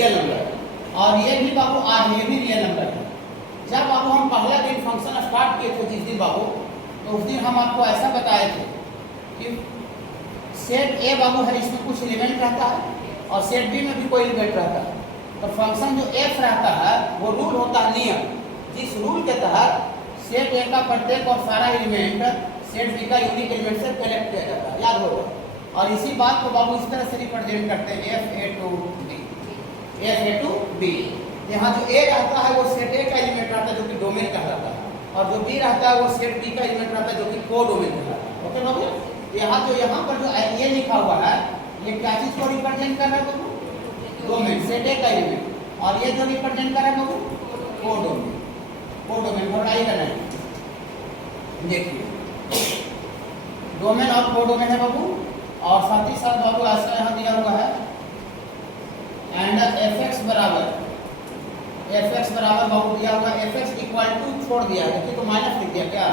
Real number और ये भी बाबू आर ये भी रियल नंबर है। जब बाबू हम पहला दिन फंक्शन स्टार्ट किए थे जिस दिन बाबू, तो उस दिन हम आपको ऐसा बताए थे कि सेट ए बाबू है, इसमें कुछ एलिमेंट रहता है और सेट बी में भी कोई एलिमेंट रहता है। तो फंक्शन जो एफ रहता है वो रूल होता है नियम, जिस रूल के तहत सेट ए का प्रत्येक और सारा एलिमेंट सेट बी का यूनिक एलिमेंट से कनेक्ट किया जाता है, याद होगा। और इसी बात को बाबू इस तरह से रिप्रेजेंट करते हैं F A to B, F A to B. यहाँ जो ए रहता है वो सेट ए का एलिमेंट रहता है जो कि डोमेन कहलाता है, और जो बी रहता है वो सेट बी का एलिमेंट रहता है जो कि को डोमेन कहलाता है। ओके बाबू, यहाँ पर जो ये लिखा हुआ है ये क्या चीज को रिप्रेजेंट कर रहा है बाबू? डोमेन, सेट ए का एलिमेंट। और ये जो रिप्रेजेंट कर रहा है बाबू को डोमेन, को डोमेन घबराइएगा नहीं। देखिए डोमेन और को डोमेन है बाबू, और साथ ही साथ बाबू ऐसा यहाँ दिया हुआ है एंड एफ एक्स बराबर बाबू दिया हुआ एफ एक्स इक्वल टू छोड़ दिया है, देखिए तो माइनस लिख दिया क्या,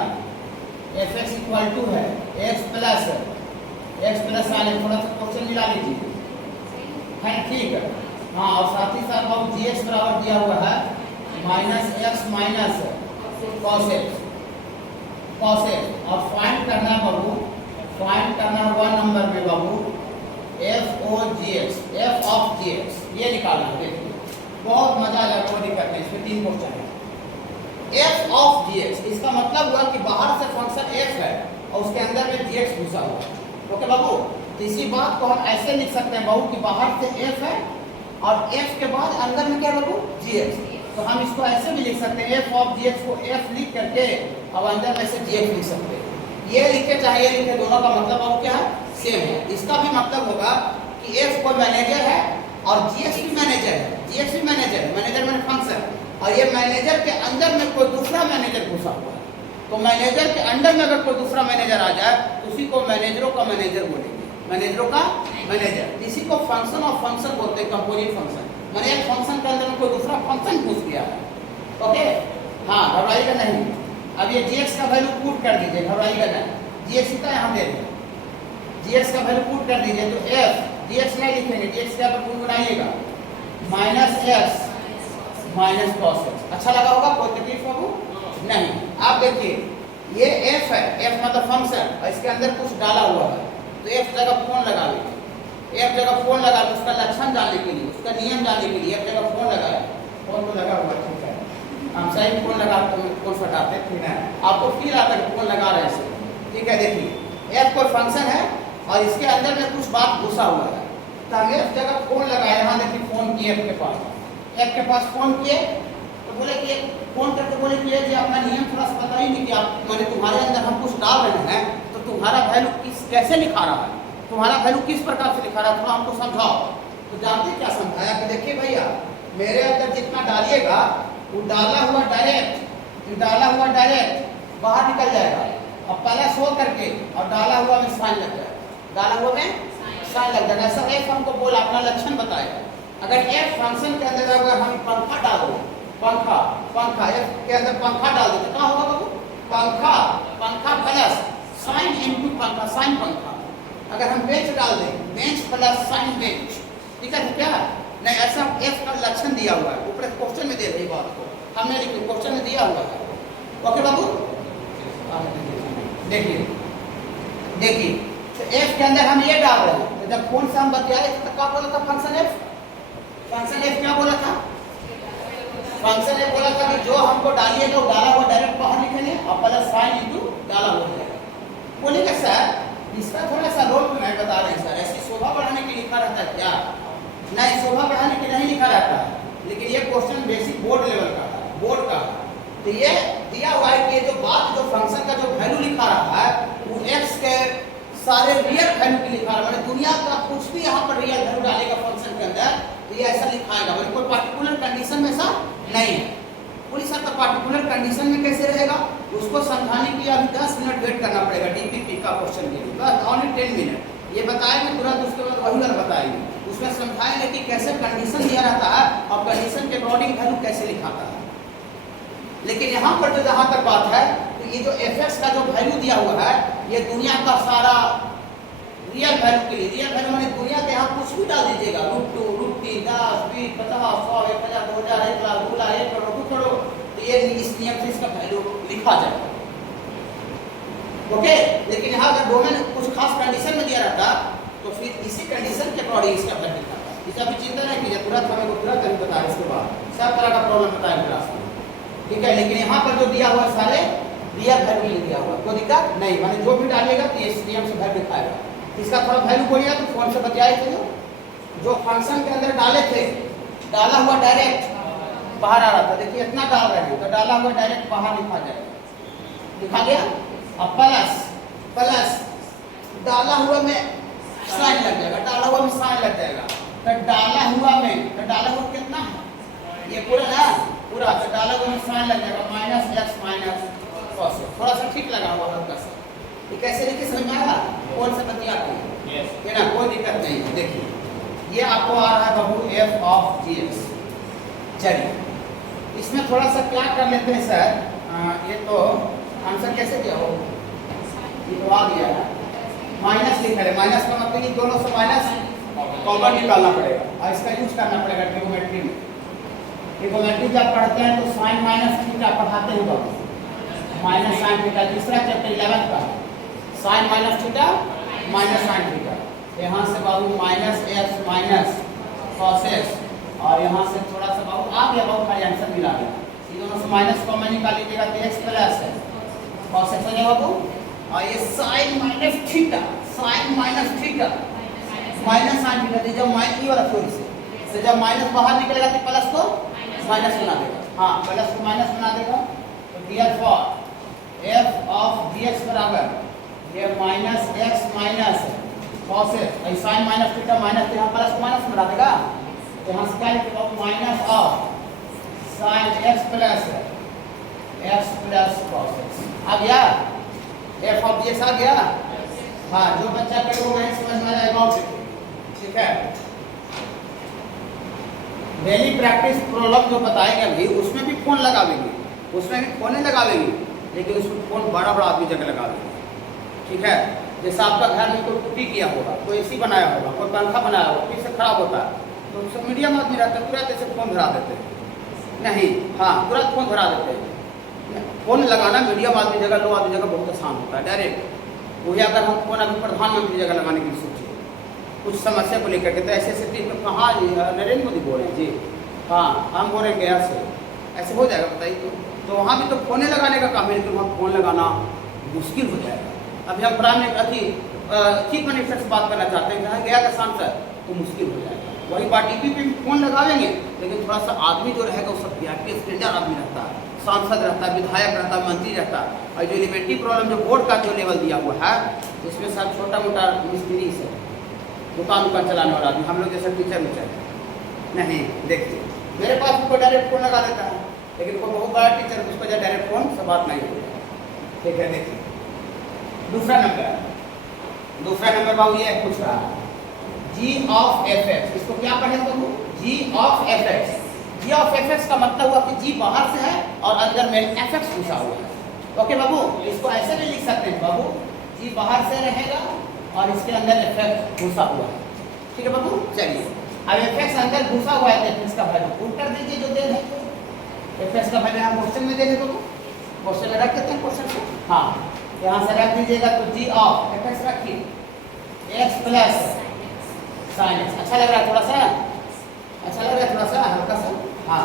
एफ एक्स इक्वल टू है एक्स प्लस आने थोड़ा सा क्वेश्चन मिला लीजिए है, ठीक है। हाँ, और साथ ही साथ बाबू जी एक्स बराबर दिया हुआ है minus x minus cos x, और फाइंड करना है बाबू, फाइंड करना है वन नंबर में बाबू f o g x, f of g x, ये निकालना है। देखिए बहुत मजा आएगा, कोई दिक्कत नहीं, इसमें 3 क्वेश्चन है। एफ ऑफ जी एक्स, इसका मतलब हुआ कि बाहर से फंक्शन एफ है और उसके अंदर में जी एक्स घुसा हुआ है। ओके बाबू, तो इसी बात को हम ऐसे लिख सकते हैं बाबू कि बाहर से एफ है और एफ के बाद अंदर में क्या बाबू जी एक्स, तो हम इसको ऐसे भी लिख सकते हैं एफ ऑफ जी एक्स को एफ लिख करके अब अंदर में से जी एक्स लिख सकते हैं। ये लिखे चाहे ये लिखे, दोनों का मतलब बाबू क्या है, सेम है। इसका भी मतलब होगा कि एफ कोई मैनेजर है और जी एक्स भी मैनेजर है, जी एक्स भी मैनेजर है, मैनेजर मैंने फंक्शन, और ये मैनेजर के अंदर में कोई दूसरा मैनेजर घुसा हुआ है। तो मैनेजर के अंदर में अगर कोई दूसरा मैनेजर आ जाए तो उसी को मैनेजरों का मैनेजर बोलेंगे, मैनेजरों का मैनेजर। इसी को फंक्शन ऑफ फंक्शन बोलते हैं, कंपोजिट फंक्शन। मैंने एक फंक्शन के अंदर में कोई दूसरा फंक्शन घुस गया है। ओके, हाँ घबराइएगा नहीं। अब ये जी एक्स का वैल्यू पुट कर दीजिए, घबराइएगा नहीं। जी एक्स का यहाँ दे दें, जी एक्स का वैल्यू पुट कर दीजिए, तो एफ जी एक्स नहीं लिखेंगे, जी एक्स क्या पर पुट बनाइएगा minus x minus cos x. अच्छा लगा होगा, कोई तकलीफ होगा नहीं। आप देखिए ये एफ है, एफ मतलब फंक्शन, और इसके अंदर कुछ डाला हुआ है, तो एफ जगह फोन लगा लीजिए, एफ जगह फोन लगा लीजिए, उसका लक्षण जानने के लिए, उसका नियम जानने के लिए एफ जगह फोन लगाए। फोन तो लगा हुआ, ठीक है, हम सही फोन लगा फोन फटाते, ठीक है, आपको फील आता है फोन लगा रहे हैं, ठीक है। देखिए एफ कोई फंक्शन है और इसके अंदर में कुछ बात घुसा हुआ है, तो हम एफ जगह फोन लगाए। यहाँ देखिए फोन किए एफ के पास फोन किए, तो बोले कि फोन करके बोले कि ये अपना नियम थोड़ा सा बता ही नहीं कि आप मैंने तुम्हारे अंदर हम कुछ डाल रहे हैं, तो तुम्हारा वैल्यू कैसे लिखा रहा है, तुम्हारा वैल्यू किस प्रकार से लिखा रहा है, थोड़ा हमको समझाओ। तो जानते क्या समझाया कि देखिए भैया मेरे अंदर जितना डालिएगा वो डाला हुआ डायरेक्ट बाहर निकल जाएगा, और पहले शो करके और डाला हुआ में साइन लग जाएगा, डाला हुआ में साइन लग जाएगा। ऐसा एफ हमको बोला, अपना लक्षण बताएगा। अगर एफ फंक्शन के अंदर अगर हम पंखा डाल दो, पंखा एफ के अंदर पंखा डाल देते क्या होगा बाबू, पंखा प्लस साइन इनटू पंखा, साइन पंखा। अगर हम बेंच डाल दें, बेंच प्लस साइन बेंच, ठीक है क्या नहीं, ऐसा एफ का लक्षण दिया हुआ है, ऊपर क्वेश्चन में दे रही बात को हमने लिखी, क्वेश्चन में दिया हुआ है। ओके बाबू, देखिए तो एफ के अंदर हम ये डाल रहे हैं, तो जब फोन से हम बतियाए तो क्या बोला था फंक्शन एफ क्या बोला था, फंक्शन एफ बोला था कि जो हमको डालिएगा वो डाला हुआ डायरेक्ट बाहर लिखेंगे और प्लस साइन इनटू डाला हुआ जाएगा। बोलेगा सर इसका थोड़ा सा रोल नहीं बता रहे हैं सर, ऐसी शोभा बढ़ाने के लिए लिखा रहता है क्या, नहीं शोभा बढ़ाने के नहीं लिखा रहता है, लेकिन ये क्वेश्चन बेसिक बोर्ड लेवल का है, बोर्ड का। तो ये दिया हुआ है कि जो फंक्शन का जो वैल्यू लिखा रहा है वो एक्स के सारे रियल वैल्यू की लिखा रहा है, दुनिया का कुछ भी यहाँ पर रियल वैल्यू डालेगा फंक्शन के अंदर तो ये ऐसा लिखाएगा, मतलब कोई पार्टिकुलर कंडीशन में ऐसा नहीं है। पुलिस का पार्टिकुलर कंडीशन में कैसे रहेगा उसको समझाने के लिए अभी 10 मिनट वेट करना पड़ेगा डीपीपी का क्वेश्चन के लिए, बस ओनली 10 मिनट। ये बताएंगे तुरंत, उसके बाद वही वाला बताएंगे, उसमें समझाएंगे कि कैसे कंडीशन दिया रहता है और कंडीशन के अकॉर्डिंग वैल्यू कैसे लिखाता है। लेकिन यहाँ पर जो जहाँ तक बात है तो ये जो एफ एक्स का जो वैल्यू दिया हुआ है ये दुनिया का सारा रियल वैल्यू के लिए, रियल वैल्यू माने दुनिया के यहाँ कुछ भी डाल दीजिएगा, √2, √3, 10, 20, 50, 100, 1000, 2000, 1 लाख, 2 लाख, 1 करोड़, 2 करोड़, तो ये इस नियम से इसका वैल्यू लिखा जाएगा। ओके, लेकिन यहाँ अगर डोमेन कुछ खास कंडीशन में दिया रहता तो फिर इसी कंडीशन के अकॉर्डिंग इसका वैल्यू लिखा था। इसका भी चिंता नहीं कीजिए, तुरंत हमें को तुरंत नहीं बताया, इसके बाद सब तरह का प्रॉब्लम बताया क्लास में, ठीक है। लेकिन यहाँ पर जो दिया हुआ सारे रियल वैल्यू दिया हुआ, कोई दिक्कत नहीं, माने जो भी डालिएगा तो इस नियम से वैल्यू दिखाएगा। इसका थोड़ा वैल्यू बोलिएगा तो फोन से बतियाए थे, जो फंक्शन के अंदर डाले थे, डाला हुआ डायरेक्ट बाहर आ रहा था, देखिए इतना डाल रहे हैं तो डाला हुआ डायरेक्ट बाहर लिखा जाएगा, लिखा गया। अब प्लस प्लस डाला हुआ में साइन लग जाएगा, डाला हुआ में साइन लग जाएगा, तो डाला हुआ में, तो डाला हुआ कितना है ये पूरा ना पूरा, तो डाला हुआ में साइन लग जाएगा, -x माइनस cos, थोड़ा सा ठीक लगा हुआ हल्का सा, ये कैसे लिखे समझ में आया, कौन से बतियाते हैं ये ना, कोई दिक्कत नहीं है। देखिए ये आपको आ रहा है बाबू f ऑफ gx। चलिए इसमें थोड़ा सा क्या कर लेते हैं सर, ये तो आंसर कैसे दिया हो, ये तो आ गया है, माइनस लिखा है, माइनस का मतलब ये दोनों से माइनस कॉमन निकालना पड़ेगा और इसका यूज करना पड़ेगा ट्रिगोनोमेट्री में। ट्रिगोनोमेट्री जब पढ़ते हैं तो साइन माइनस थीटा पढ़ाते हैं बाबू, माइनस साइन थीटा, तीसरा चैप्टर 11 का, sine minus theta minus sine theta, यहाँ से बाबू -x माइनस cos x, और यहाँ से थोड़ा सा बाबू आ गया, बाबू खाली आंसर मिला गया, ये दोनों से माइनस कॉमन निकाल लीजिएगा तो x प्लस है cos x हो जाएगा बाबू, और ये sine minus theta, sine minus theta minus sine theta, जब माइनस ये वाला थोड़ी से जब माइनस बाहर निकलेगा तो प्लस को माइनस बना देगा, हाँ प्लस को माइनस बना देगा, तो therefore f ऑफ gx बराबर ये -x minus cos x, sine minus theta minus, यहाँ प्लस को माइनस बना देगा, तो यहाँ से क्या लिखेगा minus of sine x plus cos x, आ गया f ऑफ gx आ गया। हाँ जो बच्चा करेगा वही समझ में आ जाएगा, ठीक है। डेली प्रैक्टिस प्रॉब्लम जो बताएंगे अभी उसमें भी फोन लगावेंगे, उसमें भी फोन लगावेंगे, लेकिन उसमें फोन बड़ा बड़ा आदमी जगह लगावेंगे, ठीक है। जैसे आपका घर में कोई पुट्टी किया होगा, कोई एसी बनाया होगा, कोई पंखा बनाया होगा, फिर से खराब होता है तो सब मीडियम आदमी रहता है, तुरंत ऐसे फोन भरा देते हैं, नहीं हाँ तुरंत फोन भरा देते हैं। फोन लगाना मीडियम आदमी जगह, लो आदमी जगह बहुत आसान होता है डायरेक्ट। वही अगर हम फोन अभी प्रधानमंत्री जगह लगाने की सोचिए कुछ समस्या को लेकर के, तो ऐसे ऐसे तो कहाँ नरेंद्र मोदी बोल रहे हैं जी, हाँ हम बोल रहे हैं गया से, ऐसे हो जाएगा बताइए। तो वहाँ भी तो फोने लगाने का काम है, लेकिन वहाँ फोन लगाना मुश्किल हो जाएगा। अभी हम चीफ मिनिस्टर से बात करना चाहते हैं, कहाँ गया का सांसद, तो मुश्किल हो जाएगा। वही बात टीवी पे फोन लगावेंगे, लेकिन थोड़ा सा आदमी जो रहेगा वो सब वीआईपी स्टैंडर्ड आदमी रहता है, सांसद रहता है, विधायक रहता है, मंत्री रहता है। और जो एलिमेंट्री प्रॉब्लम जो बोर्ड का जो लेवल दिया हुआ है, उसमें सब छोटा मोटा मिस्त्री से दुकान चलाने वाला आदमी, हम लोग जैसे टीचर में चाहिए नहीं। देखिए मेरे पास उनको डायरेक्ट फोन लगा देता है, लेकिन कोई बहुत बड़ा टीचर उसको जो डायरेक्ट फोन से बात नहीं होता, ठीक है। देखिए दूसरा नंबर बाबू ये पूछ रहा है g ऑफ fx, इसको क्या पढ़ेंगे बाबू, g of fx। g of fx का मतलब हुआ कि g बाहर से है और अंदर में fx घुसा हुआ है। ओके बाबू, इसको ऐसे भी लिख सकते हैं बाबू, g बाहर से रहेगा और इसके अंदर fx घुसा हुआ है, ठीक है बाबू। चलिए अब fx अंदर घुसा हुआ है, fx का वैल्यू पुट कर दीजिए जो दे रहे हैं, fx का वैल्यू हम क्वेश्चन में दे देंगे बाबू, क्वेश्चन में रख देते हैं क्वेश्चन को, हाँ यहाँ से रख दीजिएगा। तो g ऑफ fx रखिए x प्लस साइन x, अच्छा लग रहा है थोड़ा सा, अच्छा लग रहा है थोड़ा सा हल्का सा, हाँ।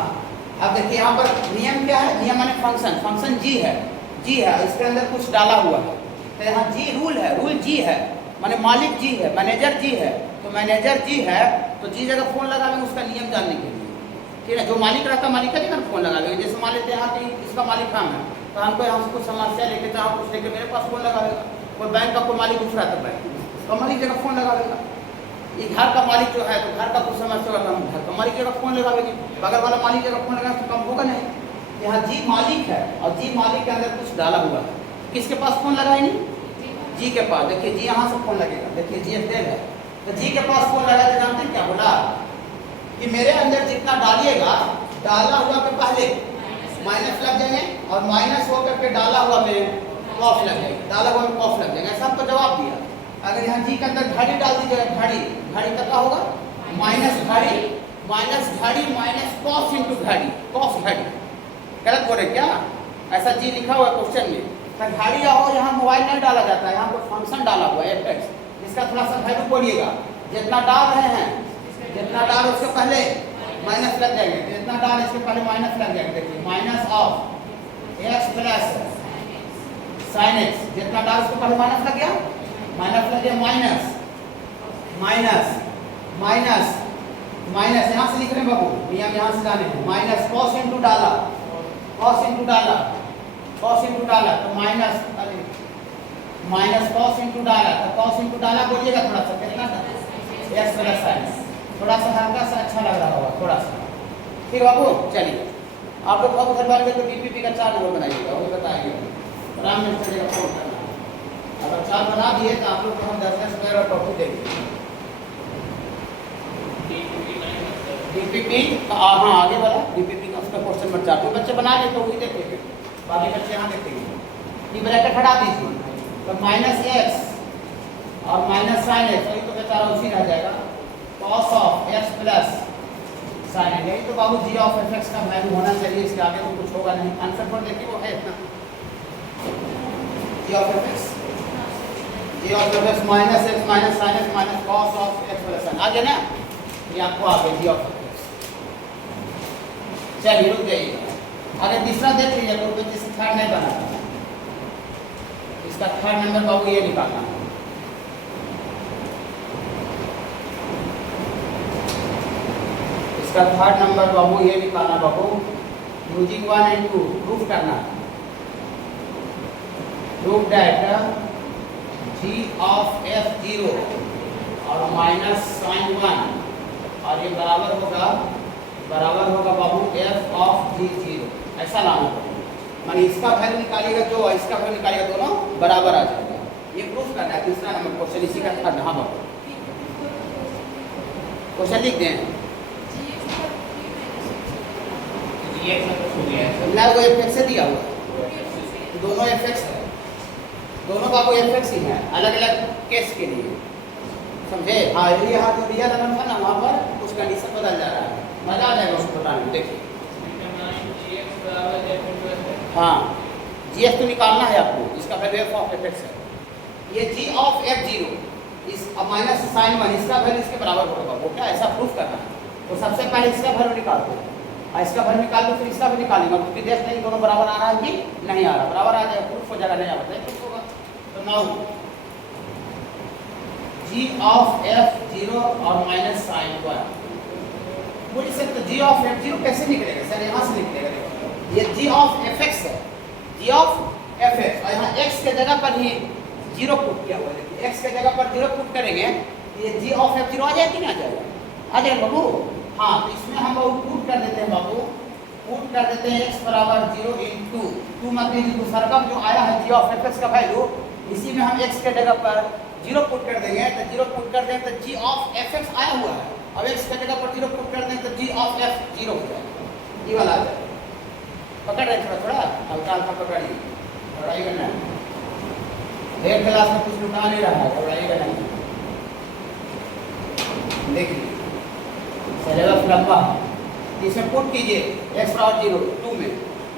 अब देखिए यहाँ पर नियम क्या है, नियम माने फंक्शन, फंक्शन g है, इसके अंदर कुछ डाला हुआ है, तो यहाँ g रूल है, रूल g है, माने मालिक g है, मैनेजर g है, तो मैनेजर g है तो g जगह फोन लगावेंगे उसका नियम जानने के लिए, ठीक है। जो मालिक रहता है मालिक का जगह फोन लगावेंगे, जैसे मान लेते हैं यहाँ कि इसका मालिक हम है, तो हमको यहाँ कुछ समस्या लेके चाहे कुछ लेके मेरे पास फोन लगावेगा। कोई बैंक का कोई मालिक उठ रहा था, बैंक तो मालिक जगह फोन लगावेगा। ये घर का मालिक जो है, तो घर का कुछ समस्या होगा, हम घर का मालिक जगह फोन लगावेंगे, बगल वाला मालिक जगह फोन लगाए तो कम होगा नहीं। यहाँ जी मालिक है और जी मालिक के अंदर कुछ डाला हुआ है, किसके पास फोन लगाएंगे, जी के पास। देखिए जी यहाँ से फोन लगेगा, देखिए जी एफ है, तो जी के पास फोन लगा के जानते हैं क्या बोला कि मेरे अंदर जितना डालिएगा, डाला हुआ के पहले माइनस लग जाएंगे और माइनस होकर के डाला हुआ में कॉफ लग जाएगा, डाला हुआ में कॉफ लग जाएगा, ऐसा आपको जवाब दिया। अगर यहाँ जी के अंदर घड़ी डाल दीजिएगा, घड़ी घड़ी तक का होगा माइनस घड़ी माइनस कॉस इंटू घड़ी, कॉस घड़ी। गलत बोले क्या? ऐसा जी लिखा हुआ है क्वेश्चन में। तो घड़ी हो यहाँ मोबाइल नहीं डाला जाता है, यहाँ पर फंक्शन डाला हुआ है fx। इसका थोड़ा सा वैल्यू बोलिएगा, जितना डाल रहे हैं जितना डाल उसके पहले माइनस लग जाएंगे, जितना डाल इसके पहले माइनस लग जाएंगे। देखिए minus of x plus sine x, जितना डाल उसके पहले माइनस लग गया, माइनस लग गया, माइनस माइनस माइनस माइनस यहाँ से लिख रहे हैं बाबू, यहाँ से डाले हैं माइनस कॉस इंटू डाला, कॉस इंटू डाला, कॉस इंटू डाला तो माइनस, अरे माइनस कॉस इंटू डाला तो कॉस इंटू डाला बोलिएगा थोड़ा सा, कितना एक्स प्लस साइन, थोड़ा सा हल्का सा अच्छा लग रहा होगा थोड़ा सा। ठीक बाबू, चलिए आप लोग अब उधर बार तो डीपीपी का 4 नंबर बनाइएगा, वो बताएंगे राम मिस्टर का फोन करना। अगर 4 बना दिए तो आप लोग को हम 10-10 रुपये और टॉपिक देंगे। डीपीपी हाँ आगे वाला डीपीपी का उसका क्वेश्चन नंबर 4 जो बच्चे बना लिए तो वही देखेंगे, बाकी बच्चे यहाँ देखेंगे। ये ब्रैकेट हटा दीजिए तो माइनस एक्स और माइनस साइन एक्स, वही तो बेचारा उसी रह जाएगा, cos of x plus sine x. यही तो बाबू जी ऑफ एफ एक्स का वैल्यू होना चाहिए, इसके आगे तो कुछ होगा नहीं। आंसर पर देखिए वो है इतना, g of f x, g of f x minus x minus sine x minus cos of x plus sine, आ गया ना? ये आपको आ गया जी ऑफ एफ एक्स। चलिए रुक जाइए, अगर तीसरा देख लीजिए तो जिससे थर्ड नहीं बना, इसका थर्ड नंबर बाबू ये निकालना है। इसका थर्ड नंबर बाबू ये निकालना बाबू, यूजिंग 1 and 2 प्रूफ करना, proof that g of f0 और माइनस साइन 1 और ये बराबर होगा बाबू f ऑफ g0, ऐसा लाना पड़ेगा। माने इसका वैल्यू निकालिएगा जो इसका वैल्यू निकालिएगा, दोनों बराबर आ जाएगा। ये प्रूफ करना है तीसरा नंबर क्वेश्चन, इसी का थर्ड। हाँ बाबू क्वेश्चन लिख दें ना, वो एफ से दिया हुआ, दोनों एफ है, दोनों बाबू एफ ही है, अलग अलग केस के लिए, समझे? हाँ ये यहाँ जो दिया था ना वहाँ पर कुछ कंडीशन बदल जा रहा है, मजा आ जाएगा उसको बताने में। देखिए हाँ जी एफ तो निकालना है आपको, इसका value F of f x है। ये जी ऑफ एफ 0 इस माइनस साइन 1 इसका वैल्यू इसके बराबर होगा, वो क्या ऐसा प्रूफ करना है। तो सबसे पहले इसका वैल्यू निकाल दो, इसका वैल्यू निकाल दो, फिर इसका भी निकालेंगे, क्योंकि देख लेंगे दोनों बराबर आ रहा है कि नहीं आ रहा। बराबर आ जाएगा, प्रूफ हो जाएगा, नहीं आ रहा है प्रूफ होगा। तो नाउ जी ऑफ एफ 0 और माइनस साइन 1 बोलिए सर, तो जी ऑफ एफ 0 कैसे निकलेगा सर? यहाँ से निकलेगा, देखो ये जी ऑफ एफ एक्स है, जी ऑफ एफ एक्स, और यहाँ एक्स के जगह पर ही 0 पुट किया हुआ है। देखिए एक्स के जगह पर 0 पुट करेंगे, ये जी ऑफ एफ 0 आ जाएगा कि नहीं आ जाएगा? आ जाएगा बाबू। हाँ तो इसमें हम बाबू पुट कर देते हैं, बाबू पुट कर देते हैं x बराबर 0 इंटू 2 मत दीजिए, दूसरा का जो आया है जी ऑफ एफ एक्स का वैल्यू, इसी में हम x के जगह पर 0 पुट कर देंगे। तो 0 पुट कर देंगे तो जी ऑफ एफ एक्स आया हुआ है, अब x के जगह पर 0 पुट कर देंगे तो जी ऑफ एफ 0 हो जाएगा, ये वाला आ जाएगा। पकड़ रहे थोड़ा थोड़ा हल्का हल्का पकड़िए, घबराइएगा नहीं, एक क्लास में कुछ लुटा नहीं रहा है, घबराइएगा नहीं। देखिए सिलेबस लंबा, इसमें पुट कीजिए x बराबर 0 2 में,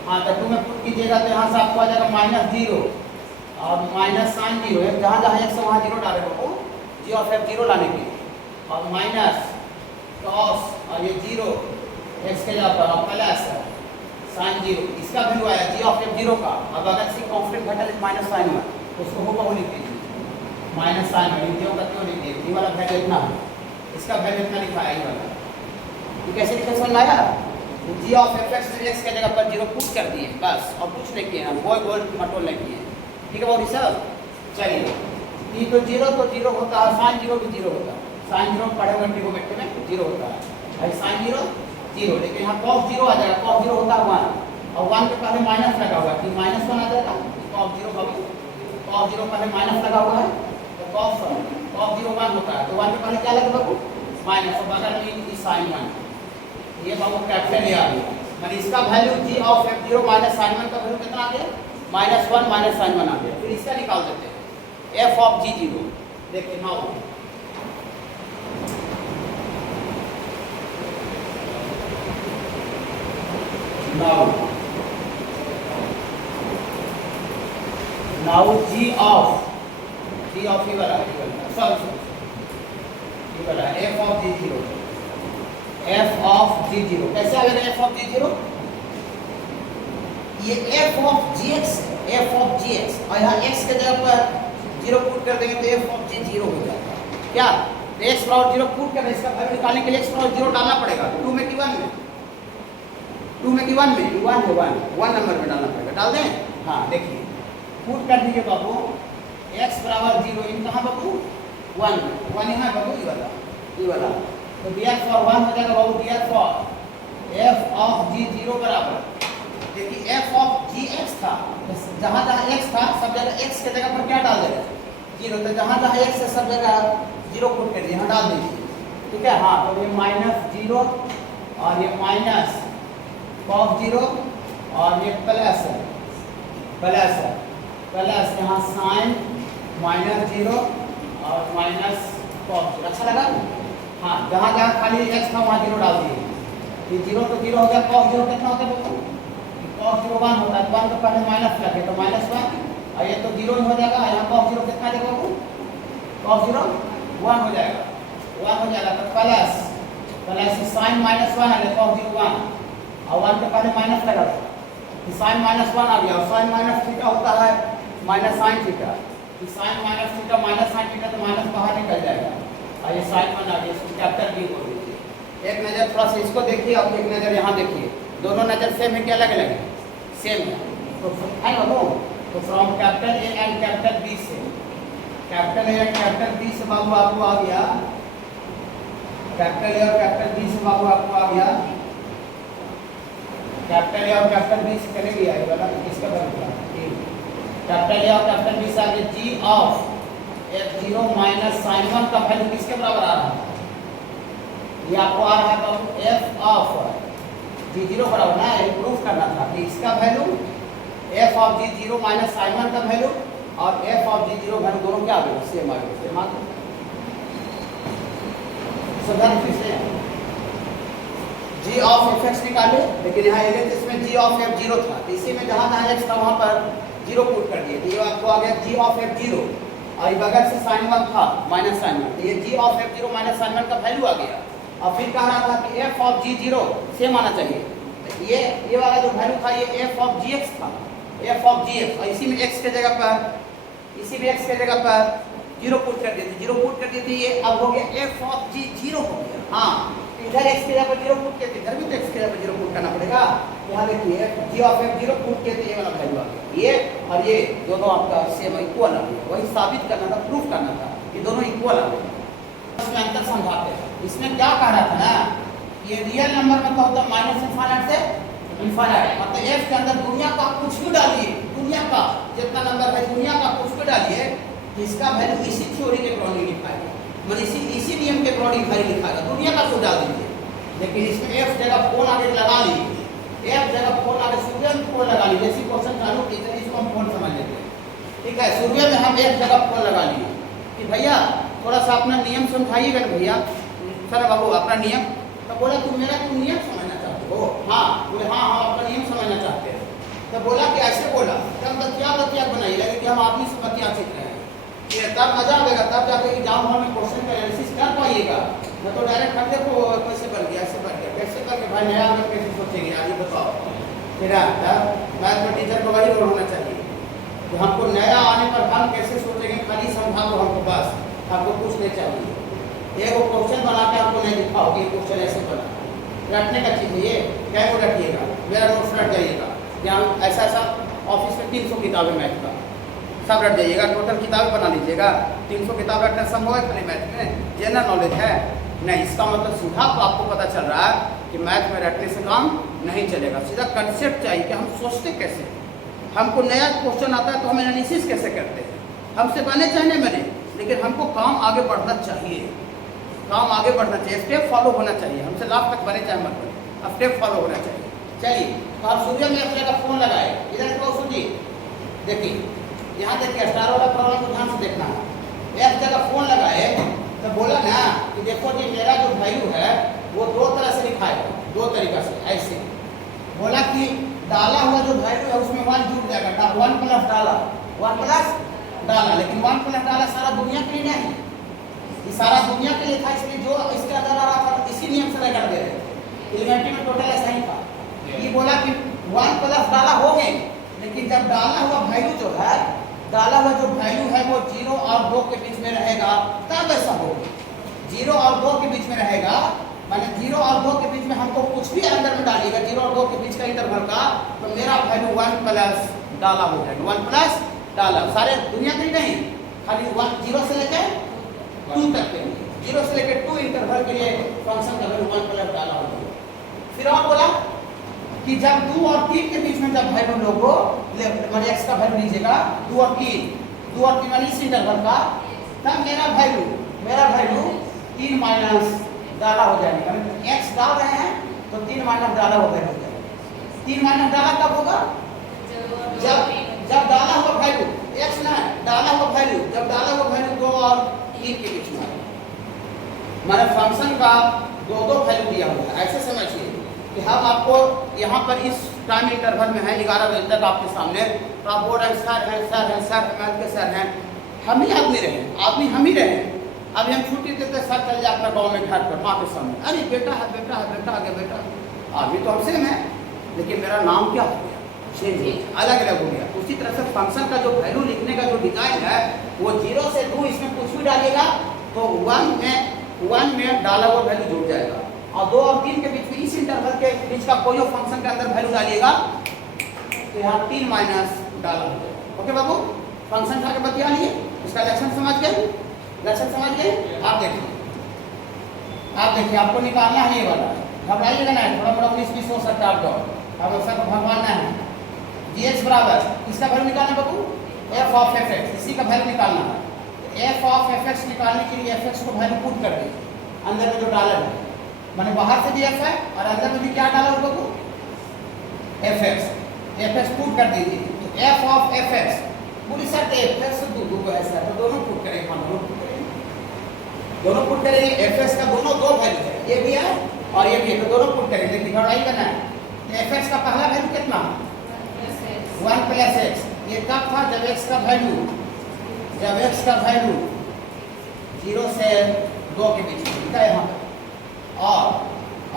हाँ तो 2 में पुट कीजिएगा तो यहाँ से आपको आ जाएगा माइनस 0 और माइनस साइन 0 है, जहाँ जहाँ x वहाँ 0 डालेगा वो जी ऑफ एफ 0 लाने के, और माइनस कॉस और ये 0 x के जगह पर और प्लस साइन 0, इसका वैल्यू आया जी ऑफ एफ 0 का। अब अगर इसकी कॉन्स्टेंट घटा ले माइनस साइन 1 उसको होगा वो लिख दीजिए, माइनस साइन 1 क्यों का क्यों लिख दीजिए, ये वाला वैल्यू इतना है, इसका वैल्यू इतना लिखा है, ये वाला ये कैसे लिखा समझ आया? जी ऑफ एफ एक्स एक्स के जगह पर 0 पुट कर दिए बस, और कुछ नहीं किए हम, कोई गोल मटोल नहीं किए। ठीक है बाबू सर, चलिए ये तो 0 होता है, साइन 0 भी 0 होता है, साइन 0 पढ़े हुए ट्रिगोनोमेट्री में 0 होता है, अभी साइन 0 लेकिन यहाँ कॉस 0 आ जाएगा, कॉस 0 होता है 1 और 1 के पहले माइनस लगा हुआ है, कि माइनस 1 आ जाएगा, कॉस 0 बाबू, कॉस 0 पहले माइनस लगा हुआ है तो कॉस 0 1 होता है, तो 1 के पहले क्या लगेगा बाबू माइनस, और बगल में साइन 1, ये बाबू कैपिटल ए आ गया, मतलब इसका value G of F 0 minus sine 1 का वैल्यू कितना आ गया? -1 माइनस साइन 1 आ गया। फिर इसका निकाल देते हैं एफ ऑफ जी 0, देखिए नाउ g ऑफ ये वाला सॉरी ये वाला f ऑफ g0 कैसे आएगा f ऑफ g0? ये f ऑफ gx और यहाँ x के जगह पर 0 पुट कर देंगे तो f ऑफ g0 हो जाएगा। क्या तो x बराबर 0 पुट कर इसका वैल्यू निकालने के लिए x बराबर 0 डालना पड़ेगा 2 में कि 1 में 1 नंबर में डालना पड़ेगा। डाल दें? हाँ देखिए पुट कर दीजिए बाबू x बराबर 0 इन कहाँ बाबू 1 में 1 यहाँ बाबू ये वाला तो dx फॉर 1 हो जाएगा बाबू dx for f of g0 बराबर देखिए f ऑफ gx था जहाँ जहाँ x था सब जगह x के जगह पर क्या डाल देगा 0 तो जहाँ जहाँ x है सब जगह 0 पुट कर दिए यहाँ डाल दीजिए ठीक है। हाँ तो ये -0 और ये माइनस कॉस 0 और ये प्लस यहाँ साइन -0 और माइनस कॉस 0। अच्छा लगा? हाँ जहाँ जहाँ खाली x था वहाँ 0 डाल दिए ये 0 तो 0 हो गया कॉस 0 कितना होता है बच्चों कॉस 0 1 होता है 1 तो पहले माइनस लगे तो -1 और ये तो 0 ही हो जाएगा यहाँ कॉस 0 कितना देगा बाबू कॉस 0 1 हो जाएगा तो प्लस साइन -1 है कॉस 0 1 और 1 के पहले माइनस लगा था साइन -1 आ गया और साइन माइनस थीटा होता है minus sine theta sine minus theta minus sine theta तो माइनस बाहर निकल जाएगा और ये साइन 1 आ गया इसको कैपिटल B बोल दीजिए। एक नज़र थोड़ा सा इसको देखिए और एक नज़र यहाँ देखिए दोनों नज़र सेम है कि अलग अलग है सेम है तो है बाबू तो from capital A and capital B से capital A and capital B से बाबू आपको आ गया कैपिटल A और कैपिटल B से बाबू आपको आ गया कैपिटल A और कैपिटल B से चले गया ये वाला किसका बनेगा कैपिटल A और कैपिटल B से आगे g of f0 minus sine 1 का वैल्यू किसके बराबर आ रहा है ये आपको आ रहा है बाबू f ऑफ g0 बराबर ना ये प्रूफ करना था कि इसका value f of g0 minus sine 1 का वैल्यू और f ऑफ g0 वैल्यू दोनों क्या आ गए सेम आ गए समझा फिर से g ऑफ fx निकाले लेकिन यहाँ LHS में g ऑफ f0 था इसी में जहाँ जहाँ x था वहाँ पर 0 पुट कर दिए तो ये आपको आ गया g ऑफ f0 और ये बगल से sin 1 था माइनस sin 1 तो ये g of f0 minus sin 1 का वैल्यू आ गया और फिर कह रहा था कि f ऑफ g0 सेम आना चाहिए ये वाला जो वैल्यू था ये f ऑफ gx था f ऑफ gx और इसी में x के जगह पर 0 पुट कर दिए थे ये अब हो गया f ऑफ g0 हो गया। हाँ इधर x के जगह पर 0 पुट किए थे इधर भी तो x के जगह पर 0 पुट करना पड़ेगा यहाँ देखिए g ऑफ f0 पुट किए थे ये वाला वैल्यू आ गया ये और ये दोनों आपका सेम इक्वल आ गया वही साबित करना था प्रूफ करना था कि दोनों इक्वल आ गए। इसमें अंतर समझाते हैं इसमें क्या कह रहा था ना ये रियल नंबर में क्या होता है माइनस इनफाइनाइट से इनफाइनाइट मतलब f के अंदर दुनिया का कुछ भी डालिए दुनिया का जितना नंबर है दुनिया का कुछ भी डालिए इसका वैल्यू इसी थ्योरी के अकॉर्डिंग लिखाएगा मतलब इसी नियम के अकॉर्डिंग वैल्यू लिखाएगा दुनिया का कुछ डाल दीजिए लेकिन इसमें f जगह फोन आगे लगा लीजिए f जगह फोन आगे सूर्य में फोन लगा लीजिए जैसे क्वेश्चन चालू कीजिए इसको हम फोन समझ लेते हैं ठीक है सूर्य में हम f जगह फोन लगा लिए कि भैया थोड़ा सा अपना नियम समझाइएगा ना भैया सर बाबू अपना नियम तो बोला तुम नियम समझना चाहते हो हाँ बोले हाँ हम अपना नियम समझना चाहते हैं तो बोला कि ऐसे बोला कि हम बतिया बनाइए लगे कि हम आदमी से बतिया सीख रहे हैं ये तब मजा आएगा तब जाके एग्जाम हॉल में क्वेश्चन का एनालिसिस कर पाइएगा मैं तो डायरेक्ट हट देखो कैसे बन गया ऐसे बन गया कैसे करके भाई नया हम कैसे सोचेंगे यार ये बताओ फिर मैथ में टीचर को वही रोल होना चाहिए कि हमको नया आने पर हम कैसे सोचेंगे खाली समझा दो हमको बस आपको कुछ नहीं चाहिए एक क्वेश्चन बना के आपको नहीं दिखाओगे ये क्वेश्चन ऐसे बना रटने का चीज़ है ये क्या को रटिएगा मेरा नोट्स रट जाइएगा या ऐसा ऑफिस में 300 किताबें मैथ का सब रट जाइएगा टोटल किताबें बना लीजिएगा 300 किताब रटना संभव है खाली मैथ में जनरल नॉलेज है नहीं इसका मतलब सीधा आपको पता चल रहा है कि मैथ में रटने से काम नहीं चलेगा सीधा कंसेप्ट चाहिए कि हम सोचते कैसे हमको नया क्वेश्चन आता है तो हम एनालिसिस कैसे करते हैं हमसे बने चाहे नहीं बने लेकिन हमको काम आगे बढ़ना चाहिए स्टेप फॉलो होना चाहिए हमसे लाभ तक बने चाहे मत बने अब स्टेप फॉलो होना चाहिए। चलिए तो आप सूर्य में अपने का फोन लगाए इधर को सुनिए देखिए यहाँ देखिए स्टार वाला प्रॉब्लम को ध्यान से देखना है एक जगह फोन लगाए तो बोला ना कि देखो जी मेरा जो वैल्यू है वो दो तरह से लिखाएगा, दो तरीका से। ऐसे बोला कि डाला हुआ जो वैल्यू है उसमें 1 जुड़ जाएगा, 1 प्लस डाला, 1 प्लस डाला, लेकिन 1 प्लस डाला सारा दुनिया के लिए नहीं, ये सारा दुनिया के लिए था, इसलिए जो इसके अंदर आ रहा था इसी नियम से कर दे रहे थे। एलिमेंट्री में टोटल ऐसा ही था। ये बोला कि 1 प्लस डाला हो गए, लेकिन जब डाला हुआ वैल्यू जो है, डाला हुआ जो वैल्यू है वो 0 और 2 के बीच में रहेगा, तब ऐसा होगा। 0 और 2 के बीच में रहेगा, माने 0 और 2 के बीच में हमको कुछ भी अंदर में डालिएगा 0 और 2 के बीच का इंटरवल का, तो मेरा वैल्यू 1 प्लस डाला हो जाएगा, 1 प्लस डाला। सारे दुनिया के नहीं, खाली 0 से लेके 2 तक के लिए, 0 से लेके 2 इंटरवल के लिए फंक्शन का वैल्यू 1 प्लस डाला हो जाएगा। फिर और बोला कि जब 2 और 3 के बीच में जब वैल्यू लोगो माने x का वैल्यू लीजिएगा 2 और 3 माने इस इंटरवल का, तब मेरा वैल्यू 3 माइनस डाला हो जाएगा। x डाल रहे हैं तो 3 माइनस डाला हो जाएगा। 3 माइनस डाला कब होगा? जब डाला हुआ वैल्यू x ना डाला हुआ वैल्यू, जब डाला हुआ वैल्यू 2 और 3 के बीच में, माने फंक्शन का दो वैल्यू दिया हुआ है। ऐसे समझिए कि हम आपको यहाँ पर इस टाइम इंटरवल में है 11 बजे तक आपके सामने, तो आप बोल रहे सर मैथ के सर हैं, हम ही आदमी हम ही रहे। अभी हम छुट्टी देते सर चल जाए अपना गाँव में घर पर माँ के सामने, अरे बेटा है आगे बेटा, अभी तो हम सेम है, लेकिन मेरा नाम क्या हो गया, चेंज अलग हो गया। उसी तरह से फंक्शन का जो वैल्यू लिखने का जो डिजाइन है वो 0 से 2 इसमें कुछ भी डालिएगा तो 1 में डाला हुआ वैल्यू जुड़ जाएगा, और 2 और 3 के बीच में इस इंटरवल के बीच का कोई फंक्शन के अंदर वैल्यू डालिएगा तो यहाँ 3 माइनस डाला हो जाएगा। ओके बाबू, फंक्शन का बतिया लिए, इसका लक्षण समझ गए? आप देखिए आपको निकालना है ये वाला, घबराइएगा ना, थोड़ा मोड़ा 19-20 हो सकता है आपको, अब सब भगवान है। gx बराबर इसका वैल्यू निकालना बाबू f ऑफ fx, इसी का वैल्यू निकालना है। f ऑफ fx निकालने के लिए fx को वैल्यू पुट कर दीजिए, अंदर में जो डाला है माने बाहर से भी f है और अंदर में भी क्या डाला होगा बाबू fx पुट कर दीजिए। तो f ऑफ fx पूरी शर्त fx दो ऐसा तो दोनों पुट करेंगे, दोनों पुट करेंगे। fx का दोनों दो वैल्यू है, ये भी है और ये भी है, तो दोनों पुट करेंगे। लेकिन घबराई करना है, तो fx का पहला वैल्यू कितना 1 प्लस x, ये कब था जब x का वैल्यू 0 से 2 के बीच में लिखा है यहाँ पर,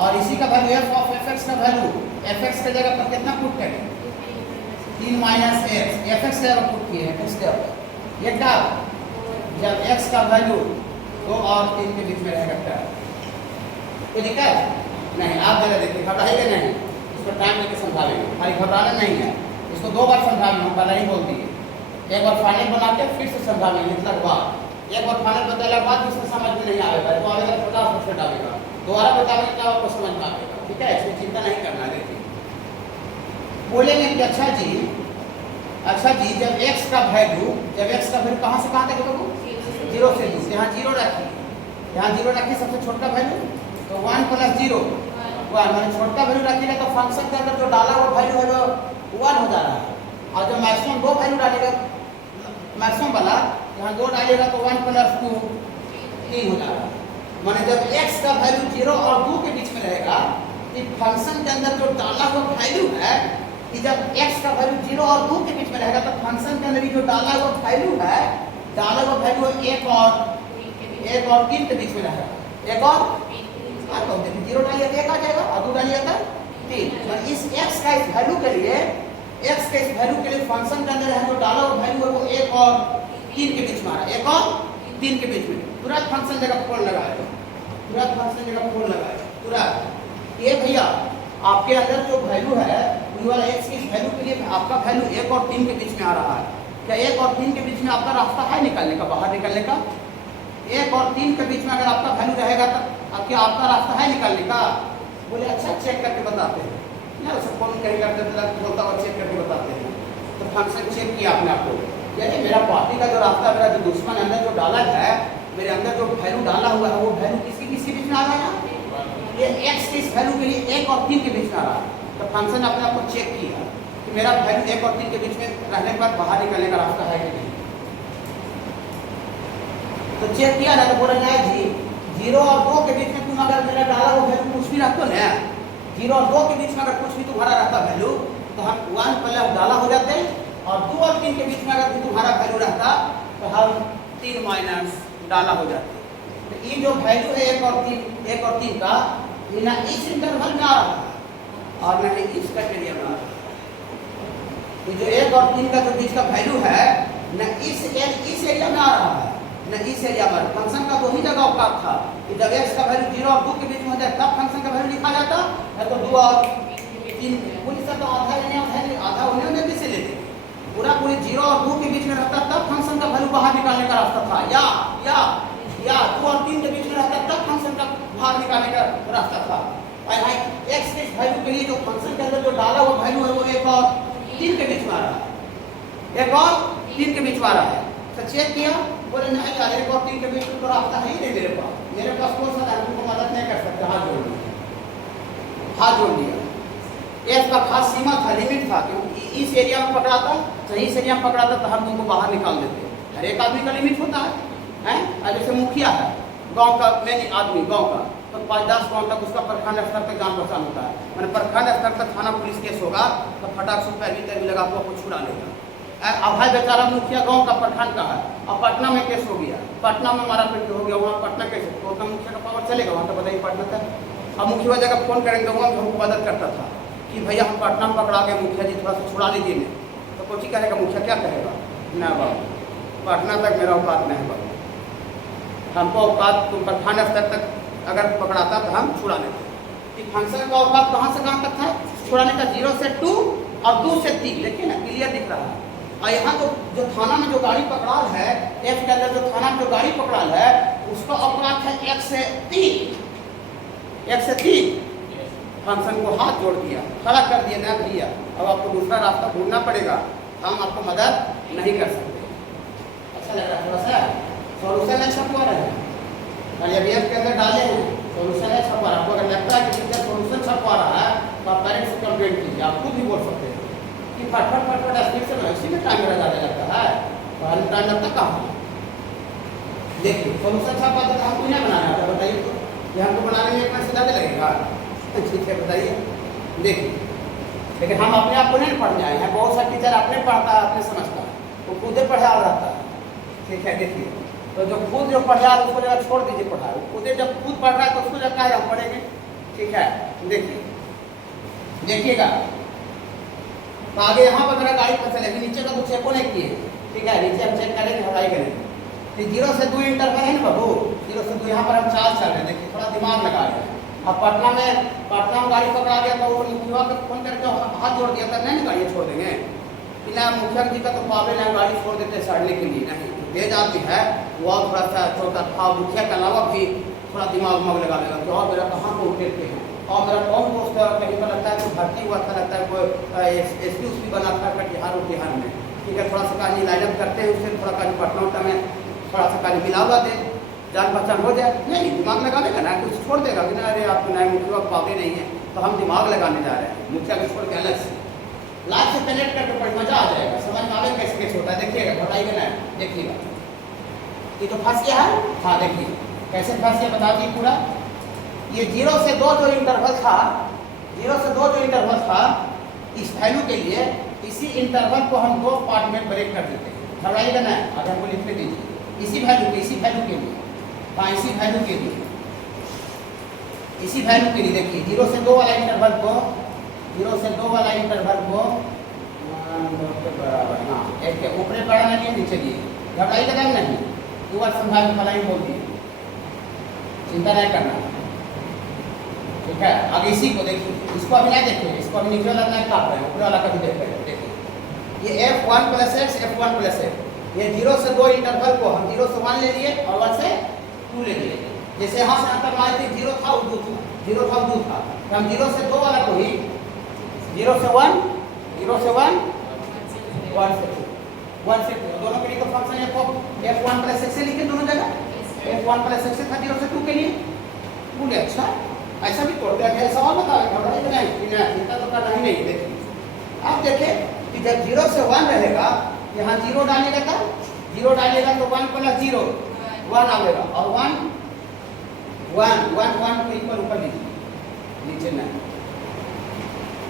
और इसी का वैल्यू f ऑफ fx का वैल्यू fx के जगह पर कितना पुट करें 3 माइनस x, fx के जगह पुट किए हैं fx के जगह, ये कब जब x का वैल्यू 2 और 3 के बीच में रहेगा। कोई दिक्कत नहीं, आप जरा देखिए, घबराइएगा नहीं, इसको टाइम लेके समझाएंगे, खाली घबराना नहीं है, इसको 2 बार समझाएंगे, हम पहले ही बोल दिए, एक बार फाइनल बना के फिर से समझाएंगे लिखने के बाद, एक बार फाइनल बताने के बाद जिसको समझ में नहीं आएगा तो आएगा 50% आएगा, दोबारा बताएंगे तब आपको समझ में आएगा। ठीक है, इसमें चिंता नहीं करना। देखिए बोलेंगे कि अच्छा जी जब x का वैल्यू कहाँ से कहाँ तक है 0 से 2, यहाँ 0 रखिए सबसे छोटा वैल्यू, तो 1 प्लस 0 1, मैंने छोटा वैल्यू रखिएगा तो फंक्शन के अंदर जो डाला हुआ वैल्यू है वो 1 हो जा रहा है, और जब मैक्सिमम 2 वैल्यू डालेगा मैक्सिमम वाला यहाँ 2 डालेगा तो 1 प्लस 2 3 हो जा रहा है। माने जब x का वैल्यू 0 और 2 के बीच में रहेगा, कि फंक्शन के अंदर जो डाला हुआ वैल्यू है, कि जब x का वैल्यू 0 और 2 के बीच में रहेगा तो फंक्शन के अंदर जो डाला हुआ वैल्यू है 1 और 3 के बीच में रहेगा, 1 और 0 डालिए तो 1 आ जाएगा और 2 डालिए तो 3। इस x का इस वैल्यू के लिए फंक्शन के अंदर जो डाला हुआ वैल्यू है वो 1 और 3 के बीच में आ रहा है, 1 और 3 के बीच में तुरंत फंक्शन जगह फोड़ लगाएगा, तुरंत ये भैया आपके अंदर जो वैल्यू है वही वाला x की वैल्यू के लिए आपका वैल्यू 1 और 3 के बीच में आ रहा है। क्या 1 और 3 के बीच में आपका रास्ता है निकलने का, बाहर निकलने का? 1 और 3 के बीच में अगर आपका वैल्यू रहेगा तो क्या आपका रास्ता है निकलने का? बोले अच्छा चेक करके बताते हैं ना, उसे फोन कहीं करते बोलता हुआ चेक करके बताते हैं। तो फंक्शन चेक किया आपने आपको, यानी मेरा पार्टी का जो रास्ता, मेरा जो दुश्मन अंदर जो डाला है, मेरे अंदर जो वैल्यू डाला हुआ है वो वैल्यू किसके बीच में आ रहा है? ये x के इस वैल्यू के लिए 1 और 3 के बीच में आ रहा है। तो फंक्शन अपने आपको चेक किया कि मेरा वैल्यू 1 और 3 के बीच में रहने के बाद बाहर निकलने का रास्ता है कि नहीं। तो चेक किया ना तो बोला ना जी 0 और 2 के बीच में तुम अगर मेरा डाला वो वैल्यू कुछ भी रखते ना 0 और 2 के बीच में अगर कुछ भी तुम्हारा रहता वैल्यू तो हम 1 पहले डाला हो जाते और 2 और 3 के बीच में अगर तुम्हारा वैल्यू रहता तो हम 3 माइनस डाला हो जाते। तो ये जो वैल्यू है 1 और 3 का ये ना इस इंटरवल में आ रहा है और ना इस कैटेगरी में आ रहा है। तो जो 1 और 3 का जो बीच का वैल्यू है ना इस एरिया में आ रहा है ना इस एरिया में। फंक्शन का दो ही जगह औकात था कि जब x का वैल्यू 0 और 2 के बीच में होता है तब फंक्शन का वैल्यू लिखा जाता है। तो 2 और 3 पूरी सब तो आधा होने में किसे लेते पूरा पूरी 0 और 2 के बीच में रहता तब फंक्शन का वैल्यू बाहर निकालने का रास्ता था या 2 और 3 के बीच में रहता तब फंक्शन का बाहर निकालने का रास्ता था। और x के वैल्यू के लिए जो फंक्शन के अंदर जो डाला हुआ वैल्यू है वो 1 और 3 के बीच में आ रहा है 1 और 3 के बीच में आ रहा है। तो चेक किया बोले नहीं यार 1 और 3 के बीच में तो रास्ता है ही नहीं मेरे पास कौन सा है तुमको मदद नहीं कर सकते। हाथ जोड़ दिया। f का खास सीमा था लिमिट था क्योंकि इस एरिया में पकड़ा था तो इस एरिया में पकड़ा था तो हम तुमको बाहर निकाल देते। हर एक आदमी का लिमिट होता है जैसे मुखिया है गांव का मेन आदमी गांव का तो 5-10 गांव तक उसका प्रखंड स्तर तक जान पहचान होता है। मैंने प्रखंड स्तर तक थाना पुलिस केस होगा तो फटाक से पैरवी तैरवी लगा को छुड़ा लेगा। अब भाई बेचारा मुखिया गांव का प्रखंड का है अब पटना में केस हो गया पटना में मारा पीटी हो गया वहाँ पटना कैसे तो उतना मुखिया का पावर चलेगा वहाँ तो बताइए पटना तक। अब मुखिया जगह फोन करेंगे वहाँ हमको मदद करता था कि भैया हम पटना में पकड़ा गए मुखिया जी थोड़ा सा छुड़ा लीजिए नहीं तो कुछ ही कहेगा मुखिया क्या कहेगा ना बाबू पटना तक मेरा औकात नहीं बाबू हमको औकात तुम प्रखंड स्तर तक अगर पकड़ाता तो हम छुड़ा लेते। कि फंक्शन का औकात कहाँ से कहाँ तक था छुड़ाने का 0 से 2 और 2 से 3 देखिए ना क्लियर दिख रहा है। और यहाँ जो थाना में जो गाड़ी पकड़ाल है f के अंदर जो थाना में जो गाड़ी पकड़ाल है उसका औकात है 1 से 3 फंक्शन को हाथ जोड़ दिया खड़ा कर दिया ना भैया अब आपको दूसरा रास्ता ढूंढना पड़ेगा हम आपको मदद नहीं कर सकते। अच्छा लग रहा है थोड़ा सा सॉल्यूशन है छपवा रहे हैं और जब f के अंदर डाले हैं सॉल्यूशन है छपवा रहा है। आपको अगर लगता है कि टीचर सॉल्यूशन छपवा रहा है तो आप पेरेंट्स से कंप्लेंट कीजिए आप खुद भी बोल सकते हैं कि फटफट एस्टिमेशन है इसी में टाइम मेरा ज़्यादा लगता है और टाइम लगता कहाँ। देखिए सॉल्यूशन छपा तो हमको नहीं बनाना आता बताइए तो ये हमको बनाने में 1 मिनट से ज़्यादा लगेगा। ठीक है बताइए देखिए लेकिन हम अपने आप को नहीं पढ़ने आए हैं बहुत सारे टीचर अपने पढ़ता है अपने समझता है वो खुद पढ़ा रहता है। ठीक है देखिए तो जो खुद जो पढ़ा है उसको जगह छोड़ दीजिए पढ़ाई खुद जब खुद पढ़ रहा है तो उसको लगता है हम पढ़ेंगे। ठीक है देखिएगा तो आगे यहाँ पर मेरा गाड़ी पर चलेगी नीचे का तो चेक नहीं किए। ठीक है नीचे हम चेक करेंगे हवाई करेंगे तो 0 से 2 इंटरवल है ना बाबू 0 से 2 यहाँ पर हम 4 चल रहे हैं। देखिए थोड़ा दिमाग लगा रहे हैं। अब पटना में गाड़ी पकड़ा गया तो वो मुखिया को फोन करके हाथ जोड़ दिया तब नहीं गाड़ी छोड़ देंगे कि ना मुखिया जी का तो पावे ना गाड़ी छोड़ देते सड़ने के लिए नहीं तेज आदमी है वो थोड़ा सा चौतरफा मुखिया के अलावा भी थोड़ा दिमाग लगा लेगा कि और मेरा कहाँ को उठेते हैं और मेरा कौन दोस्त कहीं पर लगता है कोई भर्ती हुआ था लगता है कोई एसपी उसपी बना था कटिहार में। ठीक है थोड़ा सा कहानी लाइनअप करते हैं उससे थोड़ा कहानी पटना उटना में थोड़ा सा कहानी मिलावा दे जान पहचान हो जाए नहीं दिमाग लगा देगा ना कुछ छोड़ देगा कि ना अरे आपको नए मुखिया पावे नहीं है तो हम दिमाग लगाने जा रहे हैं मुखिया को छोड़ के अलग से लास्ट से कनेक्ट करके पढ़ मजा आ जाएगा समझ में आवे कैसे कैसे होता है। देखिएगा घबराइएगा ना देखिएगा ये तो फंस गया है। हाँ देखिए कैसे फंस गया बता दिए पूरा ये 0 से 2 जो इंटरवल था 0 से 2 जो इंटरवल था इस वैल्यू के लिए इसी इंटरवल को हम 2 पार्ट में ब्रेक कर देते हैं। घबराइएगा ना अगर हमको लिखने दीजिए इसी वैल्यू के लिए हाँ इसी वैल्यू के लिए देखिए 0 से 2 वाला इंटरवल को 0 से 2 वाला इंटरवल को बराबर हाँ एक ऊपरे बढ़ाना नहीं नीचे दिए घबराइएगा नहीं 2 बार संभाल फलाई बोल दिए चिंता नहीं करना। ठीक है आगे इसी को देखिए इसको अभी नहीं देखिए इसको अभी नीचे वाला नहीं काट रहे हैं ऊपर वाला कभी देख रहे हैं। देखिए ये f1 + x f1 + x ये 0 से 2 इंटरवल को हम 0 से 1 ले लिए और 1 से 2 ले लिए जैसे यहाँ से अंतर मान लीजिए 0 था 2 था 0 था 2 था तो हम 0 से 2 वाला को ही 0 से 1 1 से 2 दोनों के लिए तो फंक्शन f1 + x से लिखे दोनों जगह f1 + x था 0 से 2 के लिए बोले अच्छा ऐसा भी तोड़ते हैं सवाल बता घबराइए नहीं चिंता तो करना ही नहीं। देखिए आप देखें कि जब 0 से 1 रहेगा यहाँ 0 डालिएगा तो 1 + 0 1 आएगा और 1 को इक्वल ऊपर लीजिए, नीचे नहीं,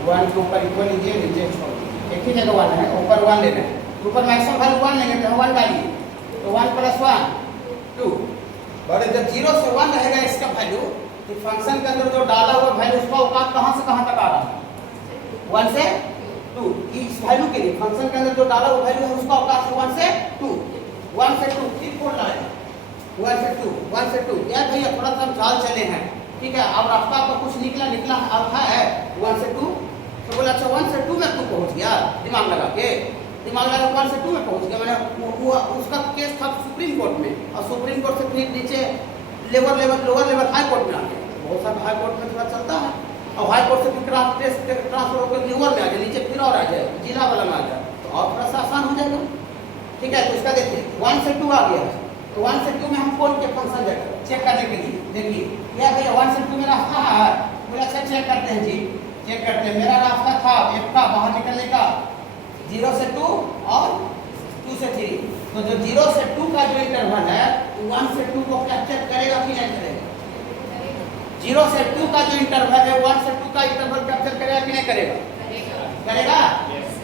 1 के ऊपर इक्वल लीजिए, नीचे छोड़ दीजिए। एक ही जगह 1 है, ऊपर 1 लेना है, ऊपर मैक्सिमम वैल्यू 1 लेंगे तो 1 डालिए, तो 1 + 1 2। और जब 0 से 1 रहेगा इसका वैल्यू, तो फंक्शन के अंदर जो डाला हुआ वैल्यू उसका औकात कहां से कहां तक आ रहा है? 1 से 2। इस वैल्यू के लिए फंक्शन के अंदर जो डाला हुआ वैल्यू है उसका औकात है 1 से 2, 1 से 2 ठीक बोल रहा है, 1 से 2, 1 से 2। यार भैया थोड़ा सा हम चाल चले हैं, ठीक है, अब रास्ता आपका कुछ निकला अब है 1 से 2, तो बोला अच्छा 1 से 2 में तू पहुंच गया, दिमाग लगा 1 से 2 में पहुंच गया। मैंने वो उसका केस था सुप्रीम कोर्ट में, और सुप्रीम कोर्ट से फिर नीचे लोअर लेवल हाई कोर्ट में आ गया। बहुत सारे हाई कोर्ट में थोड़ा चलता है, और हाई कोर्ट से फिर ट्रांसफर होकर लोअर में आ जाए, नीचे फिर और आ जाए, जिला वाला में आ जाए, तो और थोड़ा सा आसान हो जाएगा। ठीक है, तो इसका देखिए 1 से 2 आ गया है, तो 1 से 2 में हम कौन के फंक्शन चेक करने के लिए देखिए या भैया 1 से 2 में रास्ता है, बोला अच्छा चेक करते हैं जी, चेक करते हैं। मेरा रास्ता था एक का बाहर निकलने का 0 से 2 और 2 से 3, तो जो 0 से 2 का जो इंटरवल है 1 से 2 को कैप्चर करेगा कि नहीं करेगा? 0 से 2 का जो इंटरवल है 1 से 2 का इंटरवल कैप्चर करेगा कि नहीं करेगा? करेगा।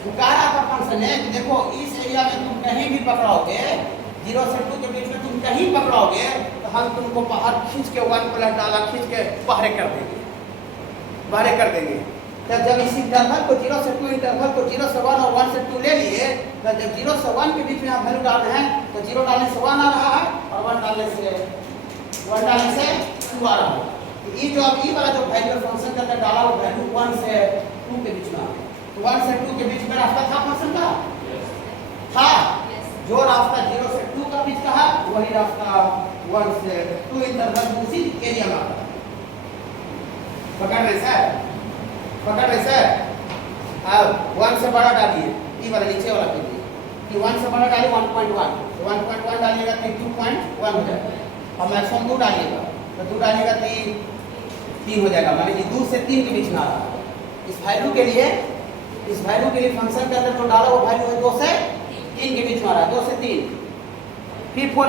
उकारा का फंक्शन है कि देखो इस एरिया में तुम कहीं भी पकड़ोगे, 0 से 2 के बीच में तुम कहीं पकड़ोगे, तो हम तुमको बाहर खींच के 1 प्लस डाला खींच के बाहर कर देंगे। तो जब इस इंटरवल को 0 से 2 इंटरवल को 0 से 1 और 1 से 2 ले लिए, तो जब 0 से 1 के बीच में आप वैल्यू डाल रहे हैं, तो 0 डालने से 1 आ रहा है और 1 डालने से 2 आ रहा है। तो ये जो अब ये वाला जो वैल्यू फंक्शन के अंदर डाला वो वैल्यू 1 से 2 के बीच में आ गया। तो 1 से 2 के बीच में रास्ता था फंक्शन का? था। जो रास्ता 0 से 2 का बीच का है वही रास्ता 1 से 2 इंटरवल उसी एरिया में आता है। पकड़ रहे सर? अब 1 से बड़ा डालिए, ये वाला नीचे वाला कीजिए कि 1 से बड़ा डालिए 1.1, तो 1.1 डालिएगा तो 2.1 हो जाएगा, और मैक्सिमम 2 डालिएगा तो 2 डालिएगा तो 3 हो जाएगा, माने कि 2 से 3 के बीच में आ रहा है। इस वैल्यू के लिए फंक्शन के अंदर जो डाला वो वैल्यू है 2 से 3 के बीच में आ रहा है, 2 से 3। फिर 4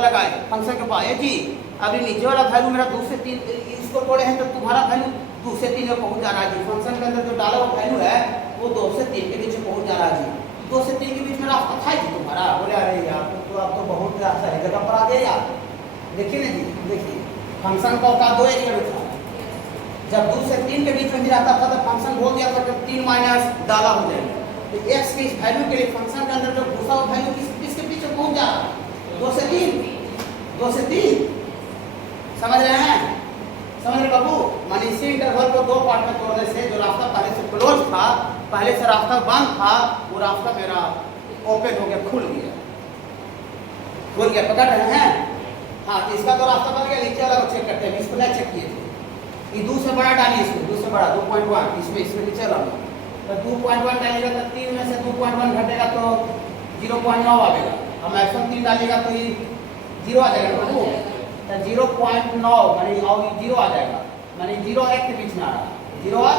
लगाए फंक्शन के पास जी, अभी नीचे वाला वैल्यू मेरा 2 से 3 इसको तोड़े हैं तो तुम्हारा वैल्यू 2 से 3 में पहुंच जा रहा है जी। फंक्शन के अंदर जो डाला हुआ वैल्यू है वो 2 से 3 के बीच में पहुंच जा रहा है जी। 2 से 3 के बीच में रास्ता था जी तुम्हारा, बोले अरे यार तो आप तो बहुत सही जगह पर आ गए यार। देखिए ना जी, देखिए फंक्शन का औकात 2 एरिया में था, जब 2 से 3 के बीच में भी रहता था तो फंक्शन बोल दिया था जब 3 माइनस डाला हो जाएगा। तो x के इस वैल्यू के लिए फंक्शन के अंदर जो घुसा हुआ वैल्यू किसके पीछे पहुंच जा रहा है? 2 से 3 समझ रहे हैं? समझ रहे बाबू? माने इसी इंटरवल को 2 पार्ट में तोड़ने से जो रास्ता पहले से क्लोज था, पहले से रास्ता बंद था, वो रास्ता मेरा ओपन हो गया, खुल गया। पकड़ रहे हैं? हाँ, तो इसका तो रास्ता बन गया, नीचे वाला को चेक करते हैं, इसको नहीं चेक किए थे। ये 2 से बड़ा डालिए, इसमें 2 से बड़ा 2.1 इसमें नीचे वाला, तो 2.1 डालिएगा तो 3 में से 2.1 घटेगा तो 0.9 आएगा, और मैक्सिमम 3 डालिएगा तो ये 0 आ जाएगा बाबू। तो 0.9 माने और 0 आ जाएगा, माने 0 और 1 के बीच में आ रहा है, 0 और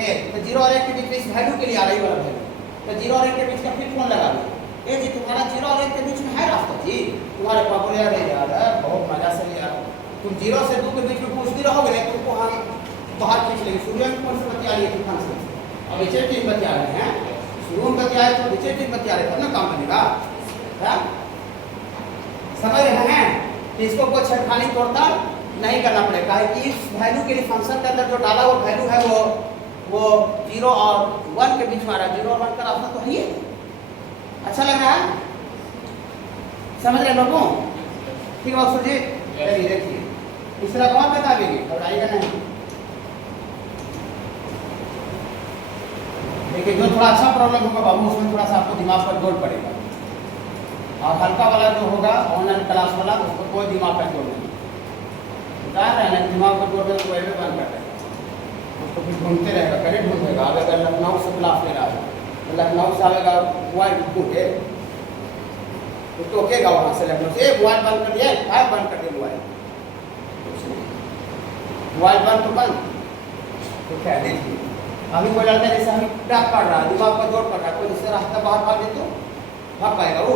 1, तो 0 और 1 के बीच में इस वैल्यू के लिए आ रही वाला वैल्यू, तो 0 और 1 के बीच का फिर फोन लगा दो, ये जी तुम्हारा 0 और 1 के बीच में है रास्ता जी, तुम्हारे पास बोले अरे यार बहुत मजा से यार तुम 0 से 2 के बीच में पूछती रहोगे ना तुमको हम बाहर खींच लेंगे। शुरू में कौन से बतिया लिए तूफान से, अब नीचे टीम बतिया रहे हैं, शुरू में बतिया तो नीचे टीम बतिया रहे तब ना काम बनेगा। समझ रहे हैं? इसको कोई छेड़खानी तोड़ता नहीं करना पड़ेगा, इस वैल्यू के लिए फंक्शन के अंदर जो डाला वो वैल्यू है वो 0 और 1 के बीच में आ रहा है, 0 और 1 का रास्ता तो है ही। अच्छा लग रहा है? समझ रहे लोगों? ठीक है सुनिए, देखिए इस तरह कौन बता देंगे, घबराइएगा नहीं। देखिए जो थोड़ा अच्छा प्रॉब्लम होगा बाबू उसमें थोड़ा सा आपको दिमाग पर जोर पड़ेगा, और हल्का वाला जो होगा ऑनलाइन क्लास वाला उसको कोई दिमाग पर जोर नहीं बता रहे हैं, दिमाग पर जोर देगा कोई भी बंद कर देगा, उसको फिर ढूंढते रहेगा, करे ढूंढेगा। अगर लखनऊ से क्लास ले रहा है तो लखनऊ से आएगा मोबाइल ढूंढे तो टोकेगा वहाँ से, लखनऊ से मोबाइल बंद कर दिया, क्या बंद कर दिया मोबाइल बंद तो बंद, तो क्या देखिए अभी कोई लड़का जैसे हमें टैप पड़ रहा है, दिमाग पर जोर पड़ रहा है, कोई जिससे रास्ता बाहर भाग दे तो भाग पाएगा वो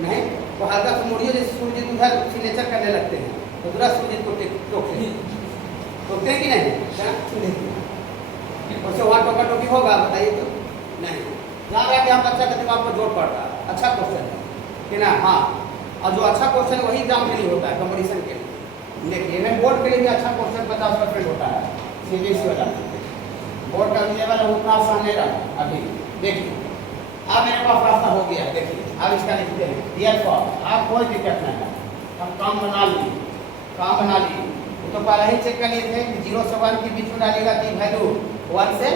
नहीं। वो हल्का सा मुड़िए, जैसे सूर्य उधर सिग्नेचर करने लगते हैं तो दूसरा सूर्य को टोकते हैं कि नहीं? उससे वहाँ टोका टोकी होगा, बताइए तो नहीं। यहाँ रह के हम बच्चा के दिमाग पर जोर पड़ता है। अच्छा क्वेश्चन है कि ना? हाँ, और जो अच्छा क्वेश्चन वही एग्जाम के लिए होता है, कंपटीशन के लिए। देखिए मैं बोर्ड के लिए भी अच्छा क्वेश्चन 50% होता है, सीबीएसई वाला बोर्ड का लेवल उतना आसान नहीं रहा अभी। देखिए अब मेरे पास रास्ता हो गया, देखिए अब इसका लिखते हैं रियल फॉर्म। आप कोई दिक्कत नहीं है, हम काम बना लिए। तो पहले ही चेक कर लिए थे कि 0 से 1 के बीच में डालेगा कि वैल्यू 1 से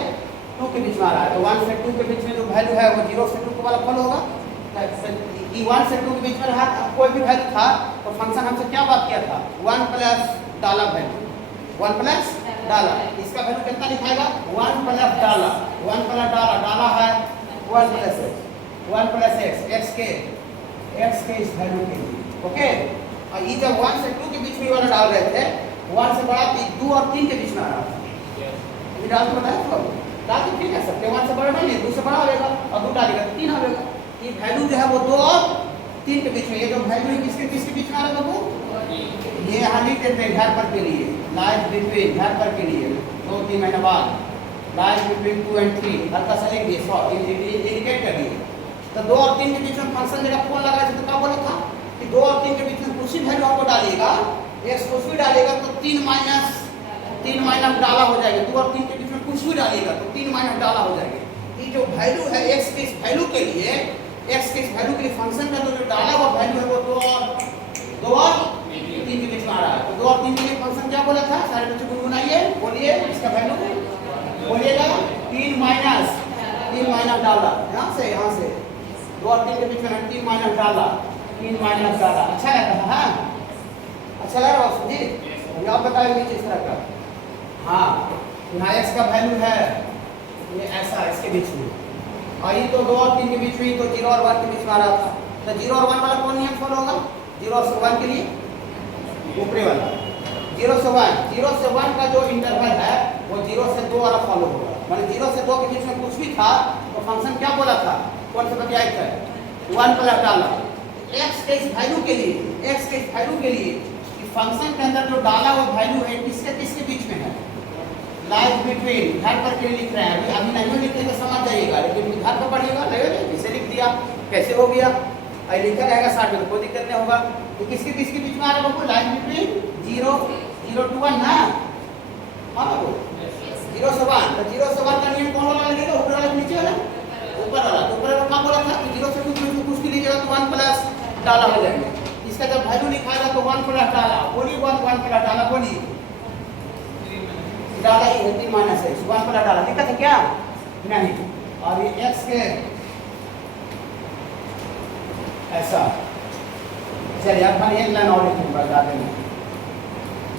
2 के बीच में आ रहा है, तो 1 से 2 के बीच में जो वैल्यू है वो 0 से 2 वाला फॉलो होगा। 1 से 2 के बीच में रहा कोई भी वैल्यू था तो फंक्शन हमसे क्या बात किया था? 1 प्लस डाला वैल्यू, 1 प्लस डाला, इसका वैल्यू कितना दिखाएगा? 1 प्लस डाला, 1 प्लस डाला है 1 प्लस एक्स के इस वैल्यू के लिए। ओके, और ये जब 1 से 2 के बीच में वाला डाल रहे थे, 1 से बड़ा 2 और 3 के बीच में आ रहा था। ये डाल के बताया तो डाल के ठीक है सकते, 1 से बड़ा डालिए, 2 से बड़ा आएगा और 2 डालेगा तो 3 आएगा। ये वैल्यू जो है वो 2 और 3 के बीच में, ये जो वैल्यू है किसके बीच में आ रहा है बाबू? ये यहाँ लिख देते हैं घर पर के लिए, लाइफ बिटवीन घर पर के लिए 2-3 महीने बाद लाइफ बिटवीन 2 and 3 हल्का सा लिख दिए, इंडिकेट कर दिए। तो 2 और 3 के बीच में फंक्शन जगह फोन लगा तो क्या बोला था कि 2 और 3 के बीच में कुछ ही वैल्यू आपको डालिएगा, एक्स कुछ भी डालेगा तो 3 माइनस डाला हो जाएगा। 2 और 3 के बीच में कुछ भी डालिएगा तो 3 माइनस डाला हो जाएगा। ये जो वैल्यू है एक्स के इस वैल्यू के लिए फंक्शन का जो डाला हुआ वैल्यू है वो 2 और 3 के बीच में आ रहा है। तो 2 और 3 के लिए फंक्शन क्या बोला था? सारे बच्चों गुनगुनाइए, बोलिए इसका वैल्यू बोलिएगा 3 माइनस डाला, यहाँ से 2 और 3 के बीच में 3 माइनस डाला। अच्छा लगा था? हाँ अच्छा लग रहा है जी? आप बताएंगे इस तरह का। हाँ, यहाँ एक्स का वैल्यू है ये ऐसा इसके बीच में, और ये तो 2 और 3 के बीच में, तो 0 और 1 के बीच में आ रहा था। तो 0 और 1 वाला कौन नियम फॉलो होगा? 0 से 1 के लिए ऊपरी वाला 0 से 1 का जो इंटरवल है वो 0 से 2 वाला फॉलो होगा। मतलब 0 से 2 के बीच में कुछ भी था तो फंक्शन क्या बोला था? कौन से बतियाई था? 1 प्लस डाला एक्स के इस वैल्यू के लिए फंक्शन के अंदर जो डाला वो वैल्यू है किसके बीच में है? लाइफ बिटवीन घर पर के लिए लिख रहे हैं, अभी नहीं लिखने को समझ जाइएगा, लेकिन घर पर पढ़िएगा लगेगा किसे लिख दिया, कैसे हो गया, लिखा रहेगा साथ में, कोई दिक्कत नहीं होगा। तो किसके बीच में आ रहा है बाबू? लाइफ बिटवीन 0 to 1 ना? हाँ बाबू 0 से 1, तो 0 से 1 का नियम कौन वाला लगेगा? ऊपर वाला नीचे वाला? ऊपर वाला। तो ऊपर वाला क्या बोला था कि 0 से 2 में कुछ भी लीजिएगा तो 1 प्लस डाला हो जाएगा। इसका जब वैल्यू लिखाएगा तो 1 प्लस डाला, बोलिए 1 प्लस डाला, बोलिए डाला ही है 3 माइनस है 1 प्लस डाला, दिक्कत है क्या? नहीं। और ये एक्स के ऐसा चलिए अब हम एक लाइन और लिखेंगे बता देंगे।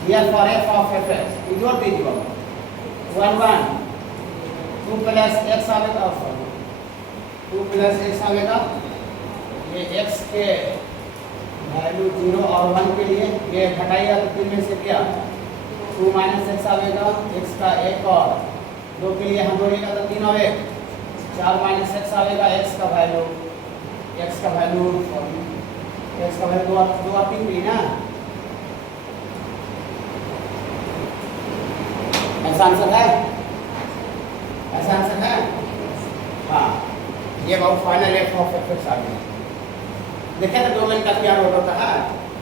Here for f of fs जोड़ दीजिए 1 2 प्लस एक्स आएगा, 2 प्लस एक्स आएगा। ये x के वैल्यू 0 और 1 के लिए ये घटाइएगा तो 3 में से क्या 2 माइनस एक्स आएगा, x का 1 और 2 के लिए हम जोड़ेगा तो 3 और 1 4 माइनस एक्स आएगा। x का वैल्यू 2 और 3 भी ना, ऐसा आंसर है? हाँ, ये बहुत फाइनल एफ ऑफ एक्स आ गया। देखे तो डोमेन का क्या रोल होता है।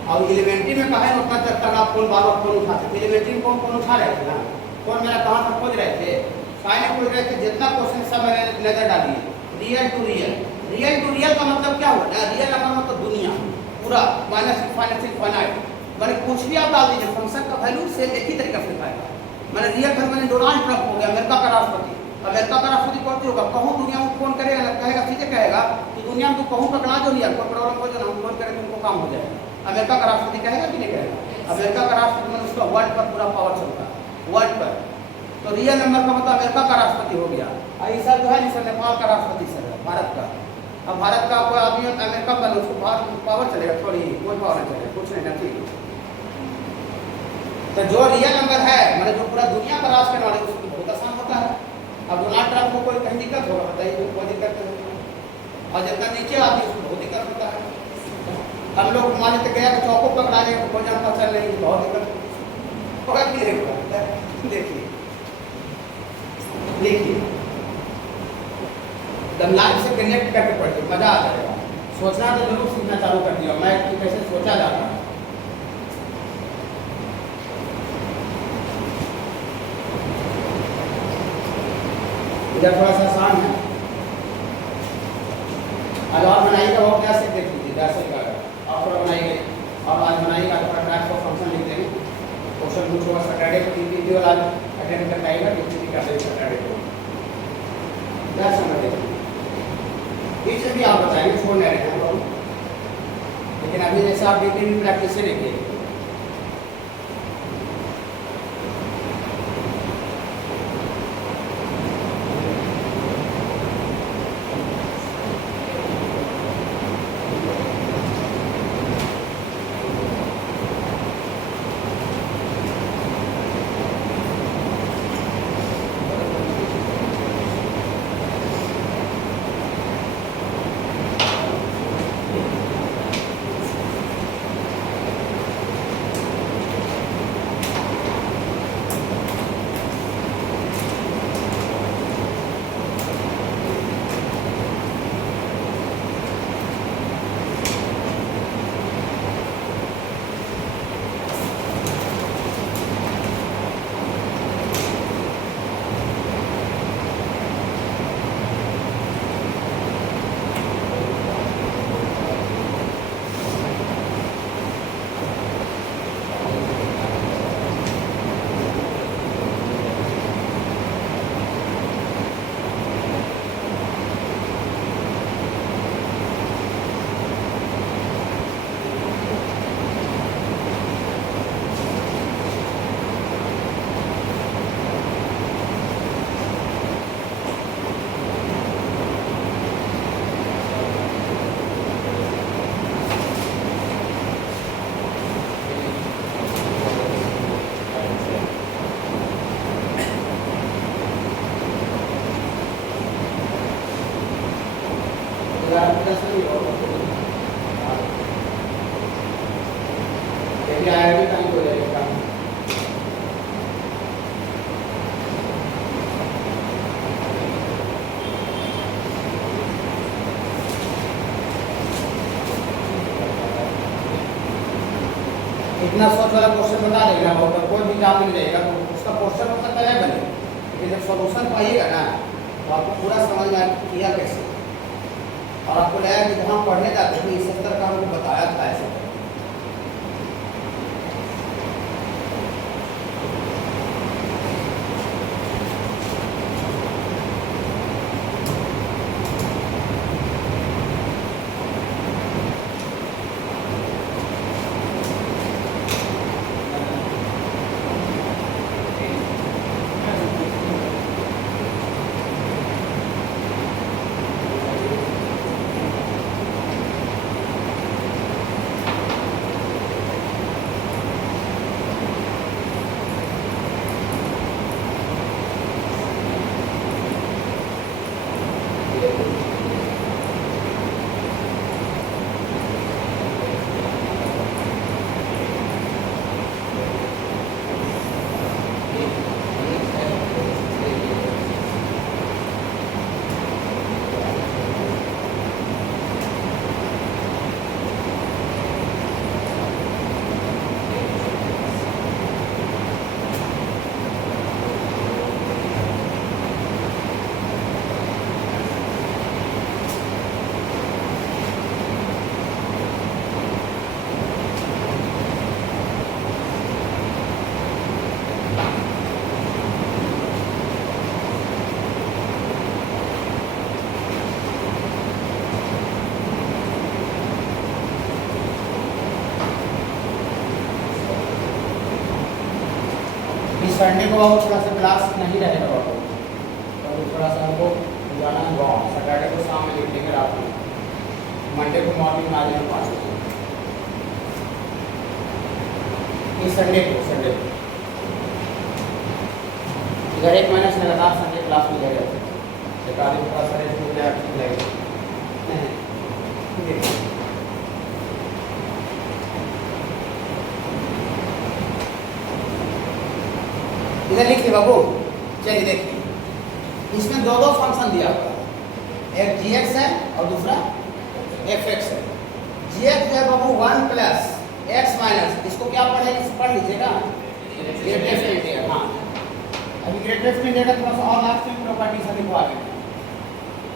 और एलिमेंट्री में कहा है उतना चक्कर आप कौन बार कौन उठाते? एलिमेंट्री में कौन उठा रहे थे ना? कौन मेरा कहाँ तक खोज रहे थे? खोज रहे थे जितना क्वेश्चन सब नजर डालिए। रियल टू रियल का मतलब क्या होता है? रियल का मतलब दुनिया पूरा माइनस फाइनाइट, मैंने कुछ भी आप डाल दीजिए फंक्शन का वैल्यू से एक ही तरीका से पाएगा। मैंने रियल भर मैंने डोनाल्ड ट्रंप हो गया, अमेरिका का राष्ट्रपति कौन होगा? कहूँ दुनिया में फोन करेगा ना, कहेगा सीधे कहेगा कि दुनिया में तू कहूँ पकड़ा जो रियल कोई प्रॉब्लम हो जो हम फोन करेंगे उनको काम हो जाएगा। अमेरिका का राष्ट्रपति कहेगा कि नहीं कहेगा? अमेरिका का राष्ट्रपति मतलब उसका वर्ल्ड पर पूरा पावर चलता है, वर्ल्ड पर। तो रियल नंबर का मतलब अमेरिका का राष्ट्रपति हो गया। ऐसा जो है जिससे नेपाल का राष्ट्रपति सर है भारत का। अब भारत का कोई आदमी अमेरिका का उसको पावर चलेगा? थोड़ी कोई पावर नहीं चलेगा, कुछ नहीं ना। ठीक, तो जो रियल नंबर है मतलब जो पूरा दुनिया पर राज करने वाले उसको बहुत आसान होता है। अब डोनाल्ड ट्रंप को कोई कहीं दिक्कत होगा? बताइए, कोई दिक्कत नहीं। और जितना नीचे आती है उसको बहुत दिक्कत होता है। हम लोग मान लेते गया तो चौको पकड़ा गया तो जब पता चल रही बहुत दिक्कत होगा कि नहीं होगा। देखिए देखिए एकदम लाइफ से कनेक्ट करके पढ़िए, मजा आ जाएगा। सोचना तो जरूर सीखना चालू कर दिया मैं कि कैसे सोचा जाता है। इधर थोड़ा सा आसान है, आज और बनाइएगा वो क्या से देख लीजिए जैसे का आप थोड़ा बनाइए। अब आज बनाइएगा तो ट्रांसफर फंक्शन लिख देंगे। क्वेश्चन पूछ होगा सैटरडे को पीपीटी वाला अटेंड करना आएगा, पीपीटी कर देंगे सैटरडे को। क्या समझ देखिए बीच में भी आप बताएंगे, छोड़ नहीं रहे हैं हम, लेकिन अभी जैसे आप डीपी में प्रैक्टिस से लिखिए। इतना सोच वाला क्वेश्चन बता देगा वो तो कोई भी काम मिल जाएगा तो उसका क्वेश्चन हो सकता है बने, लेकिन जब सॉल्यूशन पाइएगा ना तो आपको पूरा समझ में किया कैसे, और आपको लगा कि जहाँ पढ़ने जाते थे इस तरह का हमको बताया था ऐसे। संडे को बाबू थोड़ा सा क्लास नहीं रहेगा बाबू, तो थोड़ा सा हमको जाना होगा। सैटरडे को शाम में लिख देंगे रात में, मंडे को मॉर्निंग में आ जाएंगे 5 बजे। इस संडे को इधर 1 महीने से लगातार संडे क्लास में जाएगा, एक आदमी थोड़ा सा रेस्ट हो जाएगा, ठीक लगेगा। इधर लिखिए बाबू। चलिए देखिए, इसमें दो दो फंक्शन दिया हुआ है, एक gx है और दूसरा fx है। gx जो है बाबू 1 प्लस x माइनस, इसको क्या पढ़ लीजिएगा, ग्रेटेस्ट इंटीजर। हाँ, अभी ग्रेटेस्ट इंटीजर का थोड़ा सा और लास्ट में प्रॉपर्टी से लिखवा देंगे।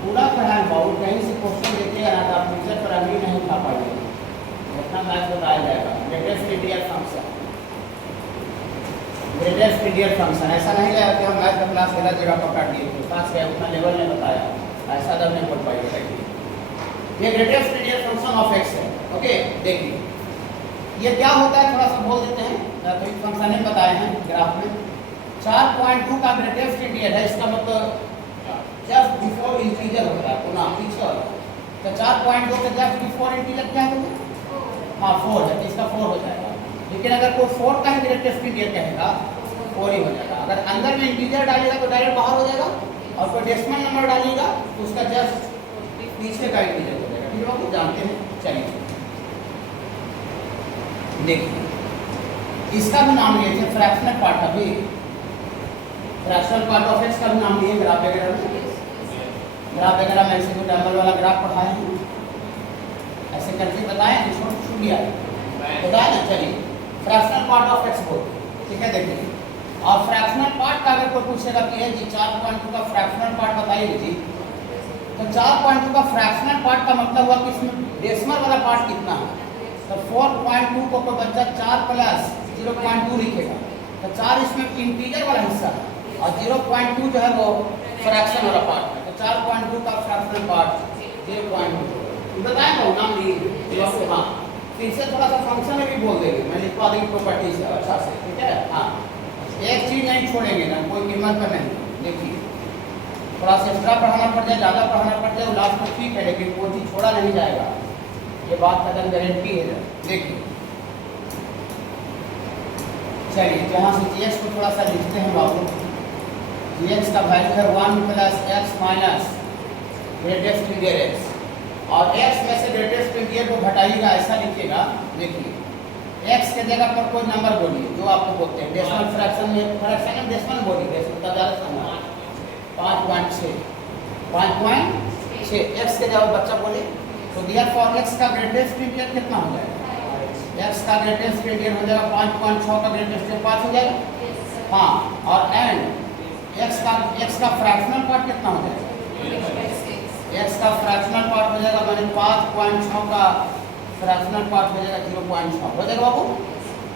पूरा पढ़ाएं बाबू, कहीं से क्वेश्चन देखिएगा ना तो आप टीचर पर अभी नहीं उठा पाएंगे, उतना मैथ बताया जाएगा। Greatest integer function, greatest integer function, ऐसा नहीं लगेगा कि हम मैथ का क्लास गलत जगह पकड़ लिए, क्लास का उतना लेवल नहीं बताया, ऐसा तब नहीं बोल पाएंगे। देखिए ये greatest integer function of x है। ओके, देखिए ये क्या होता है थोड़ा सा बोल देते हैं, तो एक फंक्शन ने बताए हैं ग्राफ में। 4.2 का ग्रेटेस्ट इंटीजर है, इसका मतलब जस्ट बिफोर इंटीजर होता है, पुनः पीछे होता है। तो 4.2 के जस्ट बिफोर इंटीजर क्या होगा, हाँ 4 है, तो इसका 4 हो जाएगा। लेकिन अगर कोई 4 का ही ग्रेटेस्ट इंटीजर कहेगा 4 ही हो जाएगा। अगर अंदर में इंटीजर डालेगा तो डायरेक्ट बाहर हो जाएगा, और कोई डेसिमल नंबर डालेगा तो उसका जस्ट पीछे का इंटीजर हो जाएगा। ठीक है, आप जानते हैं। चलिए देखिए, इसका भी नाम लिए थे फ्रैक्शनल पार्ट, अभी फ्रैक्शनल पार्ट ऑफ एक्स का भी नाम लिए ग्राफ वगैरह में। ग्राफ वगैरह में ऐसे कोई टेबल वाला ग्राफ पढ़ाए हैं, ऐसे करके बताएं, इसको छू लिया बताया ना। चलिए फ्रैक्शनल पार्ट ऑफ एक्स बोल, ठीक है। देखिए, और फ्रैक्शनल पार्ट का अगर कोई पूछेगा कि जी 4.2 का फ्रैक्शनल पार्ट बताइए जी, तो 4.2 का फ्रैक्शनल पार्ट का मतलब हुआ कि इसमें डेसिमल वाला पार्ट कितना है। तो 4.2 को कोई बच्चा 4 प्लस 0.2 लिखेगा, तो 4 इसमें इंटीजर वाला हिस्सा है, और 0.2 जो है वो फ्रैक्शन वाला पार्ट है। तो 4.2 का फ्रैक्शनल पार्ट 0.2 बताया ना, नाम लिए। हाँ, फिर से थोड़ा सा फंक्शन में भी बोल देंगे, मैं लिखवा देंगे प्रॉपर्टी से अच्छा से, ठीक है। हाँ, एक चीज नहीं छोड़ेंगे ना, कोई कीमत पर नहीं। देखिए थोड़ा सा एक्स्ट्रा पढ़ाना पड़ जाए, ज़्यादा पढ़ाना पड़ जाए, लास्ट में ठीक है, लेकिन कोई चीज़ छोड़ा नहीं जाएगा, ये बात का गारंटी है। देखिए चलिए, जहाँ से gx को थोड़ा सा लिखते हैं बाबू। gx का वैल्यू है 1 plus x minus greatest integer x, और x में से ग्रेटेस्ट इंटीजर को घटाइएगा, ऐसा लिखिएगा। देखिए x के जगह पर कोई नंबर बोलिए जो आपको बोलते हैं, डेसिमल फ्रैक्शन में डेसिमल बोलिए, डेसिमल का ज़्यादा समझ 5.6 x के जगह बच्चा बोले तो दिया फॉर x का ग्रेटेस्ट इंटीजर कितना हो जाएगा, x का ग्रेटेस्ट इंटीजर हो जाएगा 5.6 का ग्रेटेस्ट 5 हो जाएगा। हाँ, और एंड x का फ्रैक्शनल पार्ट कितना हो जाएगा, x का फ्रैक्शनल पार्ट हो जाएगा माने 5.6 का फ्रैक्शनल पार्ट हो जाएगा 0.6 हो जाएगा बाबू।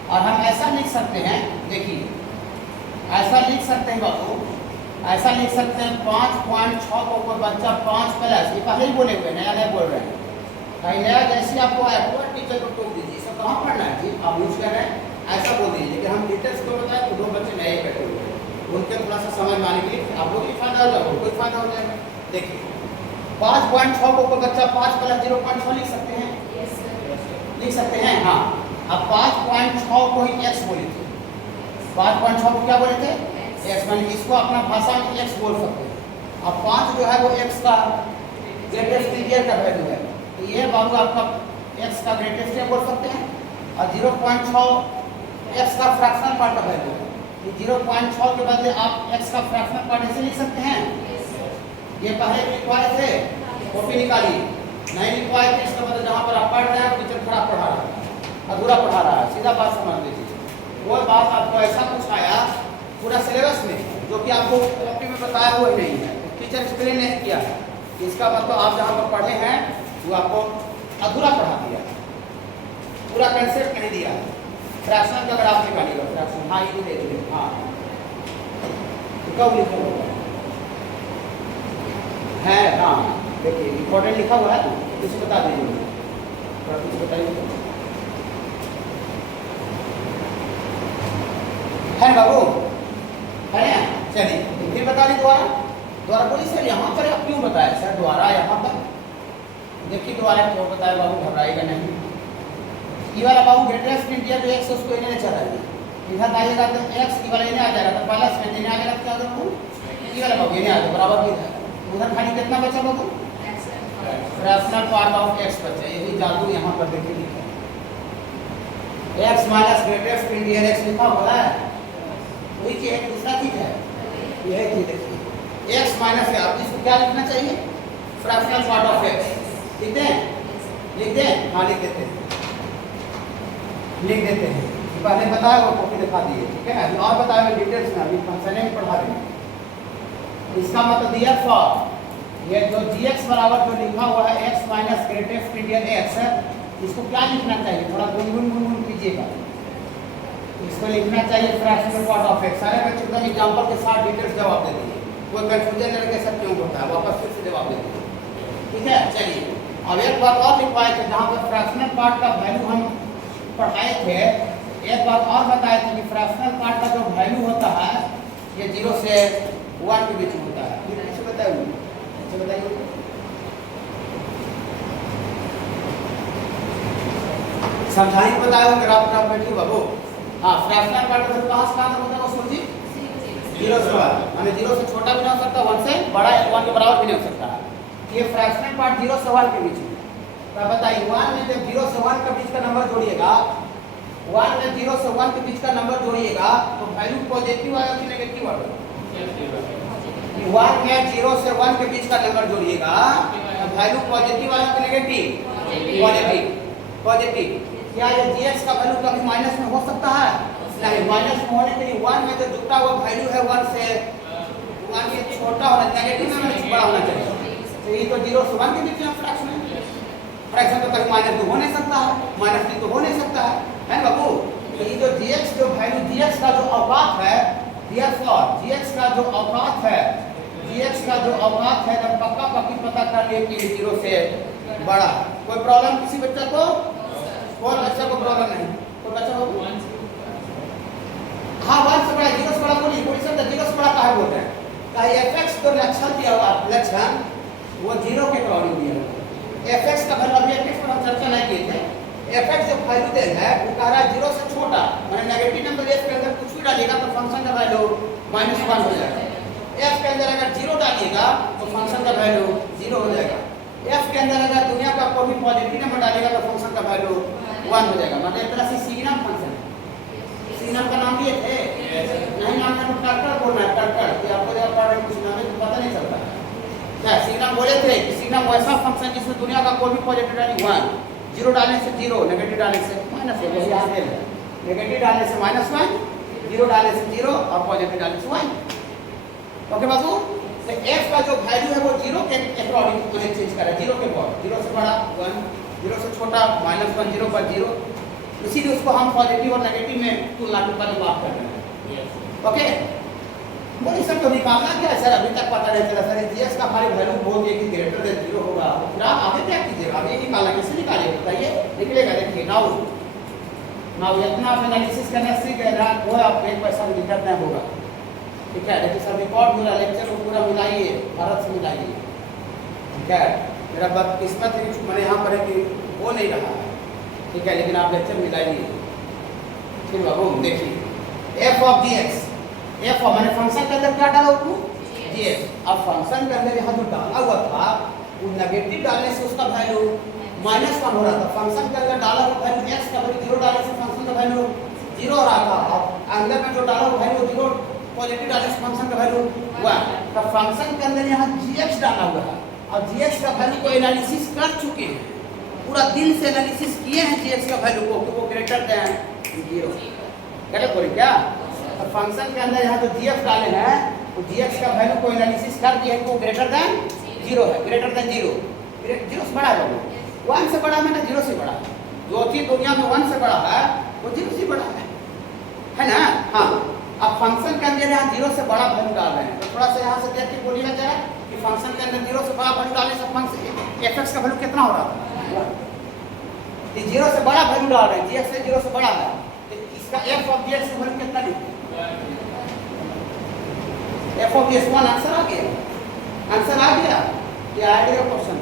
और हम ऐसा लिख सकते हैं, देखिए ऐसा लिख सकते हैं बाबू, ऐसा लिख सकते हैं 5.6 को कोई बच्चा 5 प्लस, ये पहले ही बोले हुए, नया नया बोल रहे हैं, कहीं नया जैसे आपको आया पूरा टीचर को टोक दीजिए, सब कहाँ पढ़ना है जी, आप यूज कर रहे हैं ऐसा बोल दीजिए। लेकिन हम डिटेल्स को बताएं तो 2 बच्चे नए बैठे हुए हैं, उनके थोड़ा सा समझ में आने के लिए आप लोग भी फायदा हो जाएगा, कोई फायदा हो जाएगा। देखिए 5.6 को कोई बच्चा 5 प्लस 0.6 लिख सकते हैं, लिख सकते हैं। हाँ, अब 5.6 को ही x बोले थे, 5.6 को क्या बोले थे, x, माने इसको अपना भाषा में x बोल सकते हैं। अब 5 जो है वो x का ग्रेटेस्ट इंटीजर का वैल्यू है, तो ये बाबू आपका x का ग्रेटेस्ट बोल सकते हैं, और 0.6 x का फ्रैक्शनल पार्ट का वैल्यू है। ये 0.6 के बदले आप x का फ्रैक्शनल पार्ट ऐसे लिख सकते हैं। ये पहले भी लिखवाए थे, कॉपी निकालिए, नहीं लिखवाए थे इसका मतलब जहाँ पर आप पढ़ रहे हैं टीचर खराब पढ़ा रहा है, अधूरा पढ़ा रहा है, सीधा बात समझ लीजिए। वो बात आपको ऐसा कुछ आया पूरा सिलेबस में जो कि आपको कॉपी में बताया हुआ नहीं है, टीचर एक्सप्लेन नहीं किया है, इसका मतलब आप जहाँ पर पढ़े हैं वो आपको अधूरा पढ़ा दिया, पूरा कंसेप्ट नहीं दिया। फ्रैक्शनल का अगर आप निकालिएगा फ्रैक्शन, हाँ ये भी दे दीजिए। हाँ कब लिखा हुआ है, हाँ देखिए इम्पोर्टेंट लिखा हुआ है, तो इसे बता दीजिए, कुछ बताइए है बाबू, है ना। चलिए फिर बता दी दोबारा बोलिए सर, यहाँ पर आप क्यों बताया सर दोबारा यहाँ पर। देखिए दोबारा क्यों बताया बाबू, घबराएगा नहीं। ये वाला बाबू ग्रेटेस्ट इंटीजर जो x उसको इन्हें चला दिया, इधर आइएगा तो x ये वाला इन्हें आ जाएगा, तो प्लस में इन्हें आ जाएगा, क्या होगा ये वाला बाबू इन्हें आ जाएगा बराबर की है। उधर खाली कितना बचा बाबू, फ्रैक्शनल पार्ट ऑफ x बचा, यही जादू यहाँ पर देखिए लिखा है, x minus greatest integer x लिखा हुआ है, वही चीज है, दूसरा चीज है यह चीज देखिए x माइनस है। अब इसको क्या लिखना चाहिए? Fractional part of x। लिख दें? लिख दें? हाँ लिख देते हैं, लिख देते हैं। पहले बताया वो कॉपी दिखा दिए, ठीक है। अभी और बताया डिटेल्स में, अभी फंक्शन में पढ़ा रहे हैं। इसका मतलब दिया फॉर ये जो gx बराबर जो लिखा हुआ है x minus greatest Indian x, इसको क्या लिखना चाहिए? थोड़ा गुनगुन कीजिएगा। इसको लिखना चाहिए फ्रैक्शनल पार्ट ऑफ x। सारे बच्चे एकदम एग्जांपल के साथ डिटेल्स जवाब दे दीजिए, कोई कंफ्यूजन लड़के सब क्यों होता है, वापस फिर से जवाब दे दीजिए, ठीक है। चलिए अब एक बात और लिखवाए थे, जहाँ पर फ्रैक्शनल पार्ट का वैल्यू हम पढ़ाए थे, एक बात और बताए थे कि फ्रैक्शनल पार्ट का जो वैल्यू होता है ये 0 से 1 के बीच में होता है। फिर कैसे बताइए? बताइए समझाने को बताया हो, ग्राफ ग्राफ बैठिए बाबू। हाँ फ्रैक्शनल पार्ट का कहाँ से कहाँ तक होता है वो जी? 0 से 1, माने 0 से छोटा भी नहीं हो सकता, 1 से बड़ा या 1 के बराबर भी नहीं हो सकता। ये फ्रैक्शनल पार्ट 0 से 1 के बीच में। तो बताइए 1 में जब 0 से 1 के बीच का नंबर जोड़िएगा, 1 में 0 से 1 के बीच का नंबर जोड़िएगा तो वैल्यू पॉजिटिव आएगा कि नेगेटिव आएगा? 1 में 0 से 1 के बीच का नंबर जोड़िएगा तो वैल्यू पॉजिटिव आएगा कि नेगेटिव? पॉजिटिव। पॉजिटिव। क्या ये gx का वैल्यू कभी माइनस में हो सकता है? नहीं, माइनस में होने के लिए 1 में जो जुटा हुआ वैल्यू है 1 से 1 के छोटा होना, नेगेटिव में बड़ा होना चाहिए। तो ये तो 0 से 1 के बीच में फ्रैक्शन है। फ्रैक्शन तो कभी माइनस 2 हो नहीं सकता है, माइनस 3 तो हो नहीं सकता है बाबू। तो ये जो gx जो वैल्यू gx का जो औकात है, gx का जो औकात है, gx का जो औकात है जब पक्का पक्की पता कर लिए कि 0 से बड़ा। कोई प्रॉब्लम किसी बच्चे को? कोई बच्चे को प्रॉब्लम नहीं? कोई बच्चा को? हाँ 1 से बड़ा, 0 से बड़ा बोलिए, कोई शब्द 0 से बड़ा काहे बोलते हैं? कहीं fx को लक्षण दिया हुआ लक्षण वो 0 के अकॉर्डिंग दिया हुआ। fx का वैल्यू अभी fx पर हम चर्चा नहीं किए थे। fx जो वैल्यू दे है वो कह रहा है 0 से छोटा, माने नेगेटिव नंबर f के अंदर कुछ भी डालिएगा तो फंक्शन का वैल्यू -1 हो जाएगा। f के अंदर अगर 0 डालिएगा तो फंक्शन का वैल्यू 0 हो जाएगा। f के अंदर अगर दुनिया का कोई भी पॉजिटिव नंबर डालेगा तो फंक्शन का वैल्यू 1 हो जाएगा। मतलब एक तरह से सिग्नम फंक्शन है। सिग्नम का नाम लिए थे? नहीं नाम है, टर्टर बोलना है, टर्टर। कि आपको जब पढ़ रहे कुछ नाम है तो पता नहीं चलता है क्या? सिग्नम बोले थे कि सिग्नम वैसा फंक्शन जिसमें दुनिया का कोई भी पॉजिटिव डाली 1, 0 डालने से 0, नेगेटिव डालने से -1, यही यहाँ पे है। नेगेटिव डालने से -1, 0 डालने से 0 और पॉजिटिव डालने से 1। ओके बाबू। तो f का जो वैल्यू है वो 0 के अकॉर्डिंग उन्हें चेंज करा, 0 के बाद 0 से बड़ा 1, 0 से छोटा -1, 0 पर 0। इसीलिए उसको हम पॉजिटिव और नेगेटिव में तुलना के बारे में बात कर रहे हैं। ओके बोलिए सर तो निकालना क्या है सर? अभी तक पता नहीं चला सर। gx का हमारे वैल्यू बोल दिए कि ग्रेटर देन 0 होगा, फिर आप आगे क्या कीजिएगा? आगे निकालना कैसे निकालिएगा बताइए? निकलेगा देखिए। नाउ इतना आप एनालिसिस करना सीख गए ना, वो आप एक पैसा भी दिक्कत नहीं होगा, ठीक है। देखिए सर रिकॉर्ड पूरा लेक्चर को पूरा मिलाइए, भारत से मिलाइए, ठीक है। मेरा बदकिस्मत है कि मैंने यहाँ पर है कि वो नहीं रहा है, ठीक है, लेकिन आप लेक्चर मिलाइए। फिर बाबू देखिए f ऑफ gx, f मैंने फंक्शन के अंदर क्या डाला हूँ? gx। अब फंक्शन के अंदर यहाँ जो डाला हुआ था वो नेगेटिव डालने से उसका वैल्यू -1 हो रहा था। फंक्शन के अंदर डाला हुआ वैल्यू x का वैल्यू 0 डालने से फंक्शन का वैल्यू 0 हो रहा था, और अंदर में जो डाला हुआ वैल्यू 0 पॉजिटिव डालने से फंक्शन का वैल्यू 1। तो फंक्शन के अंदर यहाँ gx डाला हुआ है और gx का वैल्यू को एनालिसिस कर चुके हैं, पूरा दिल से एनालिसिस किए हैं gx का वैल्यू को, तो वो ग्रेटर देन 0। गलत बोले क्या? तो फंक्शन के अंदर यहाँ जो gx डाले हैं तो gx का वैल्यू को एनालिसिस कर दिया कि वो ग्रेटर देन 0 है, ग्रेटर देन 0। 0 से बड़ा है बाबू, 1 से बड़ा है ना 0 से बड़ा है। जो चीज दुनिया में 1 से बड़ा है वो 0 से बड़ा है ना? हाँ। अब फंक्शन के अंदर यहाँ 0 से बड़ा वैल्यू डाल रहे हैं, तो थोड़ा सा यहाँ से देख के बोलिएगा जरा कि फंक्शन के अंदर 0 से बड़ा वैल्यू डालने से फंक्शन fx का वैल्यू कितना हो रहा है? 0 से बड़ा वैल्यू डाल रहे हैं, gx से 0 से बड़ा है, तो इसका f ऑफ gx का वैल्यू कितना लिखें? f ऑफ gx 1 आंसर आ गया, आंसर आ गया। ये आ गया क्वेश्चन,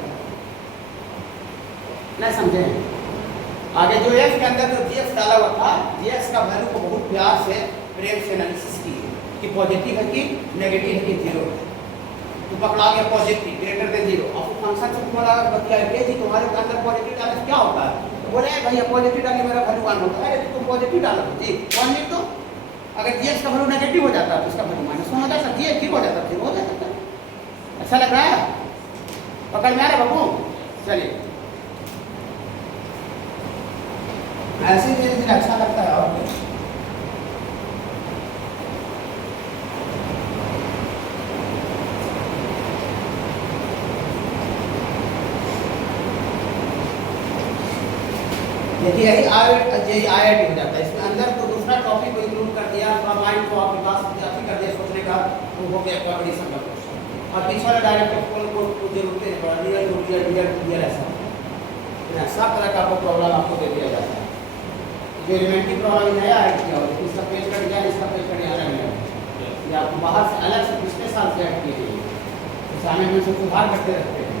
नहीं समझे? आगे जो f के अंदर जो gx डाला हुआ था, gx का वैल्यू को बहुत प्यार से प्रेम से एनालिसिस किए कि पॉजिटिव है कि नेगेटिव है कि 0 है। तो पकड़ा गया पॉजिटिव ग्रेटर देन 0। अब फंक्शन से तुम्हारा बताया जी तुम्हारे अंदर पॉजिटिव डालने से क्या होता है? बोले भैया पॉजिटिव डालने मेरा वैल्यू 1 होता है। अरे तुम पॉजिटिव डालो जी 1 लिख दो, अगर जीएक्स का वैल्यू नेगेटिव हो जाता है तो इसका वैल्यू -1 हो जाता है, जीएक्स जीरो हो जाता है, जीरो हो जाता है। अच्छा लग रहा है? पकड़ में आ रहा है बाबू? चलिए ऐसे धीरे धीरे अच्छा लगता है। और यदि यही आईआईटी हो जाता है, इसके अंदर तो दूसरा टॉपिक को इंक्लूड कर दिया, आपका माइंड को आपके पास काफी कर दिया सोचने का, तो हो गया कॉम्पिटिशन का क्वेश्चन। और पीछे वाला डायरेक्ट को जरूरत नहीं पड़ा, रियल ऐसा सब तरह का आपको प्रॉब्लम आपको दे दिया जाता है। जो एलिमेंट्री प्रॉब्लम नया ऐड किया हो, इसका पेज का डिजाइन, इसका पेज का डिजाइन अलग है, ये आपको बाहर से अलग से पिछले साल से ऐड किए गए, असाइनमेंट में से सुधार करते रहते हैं।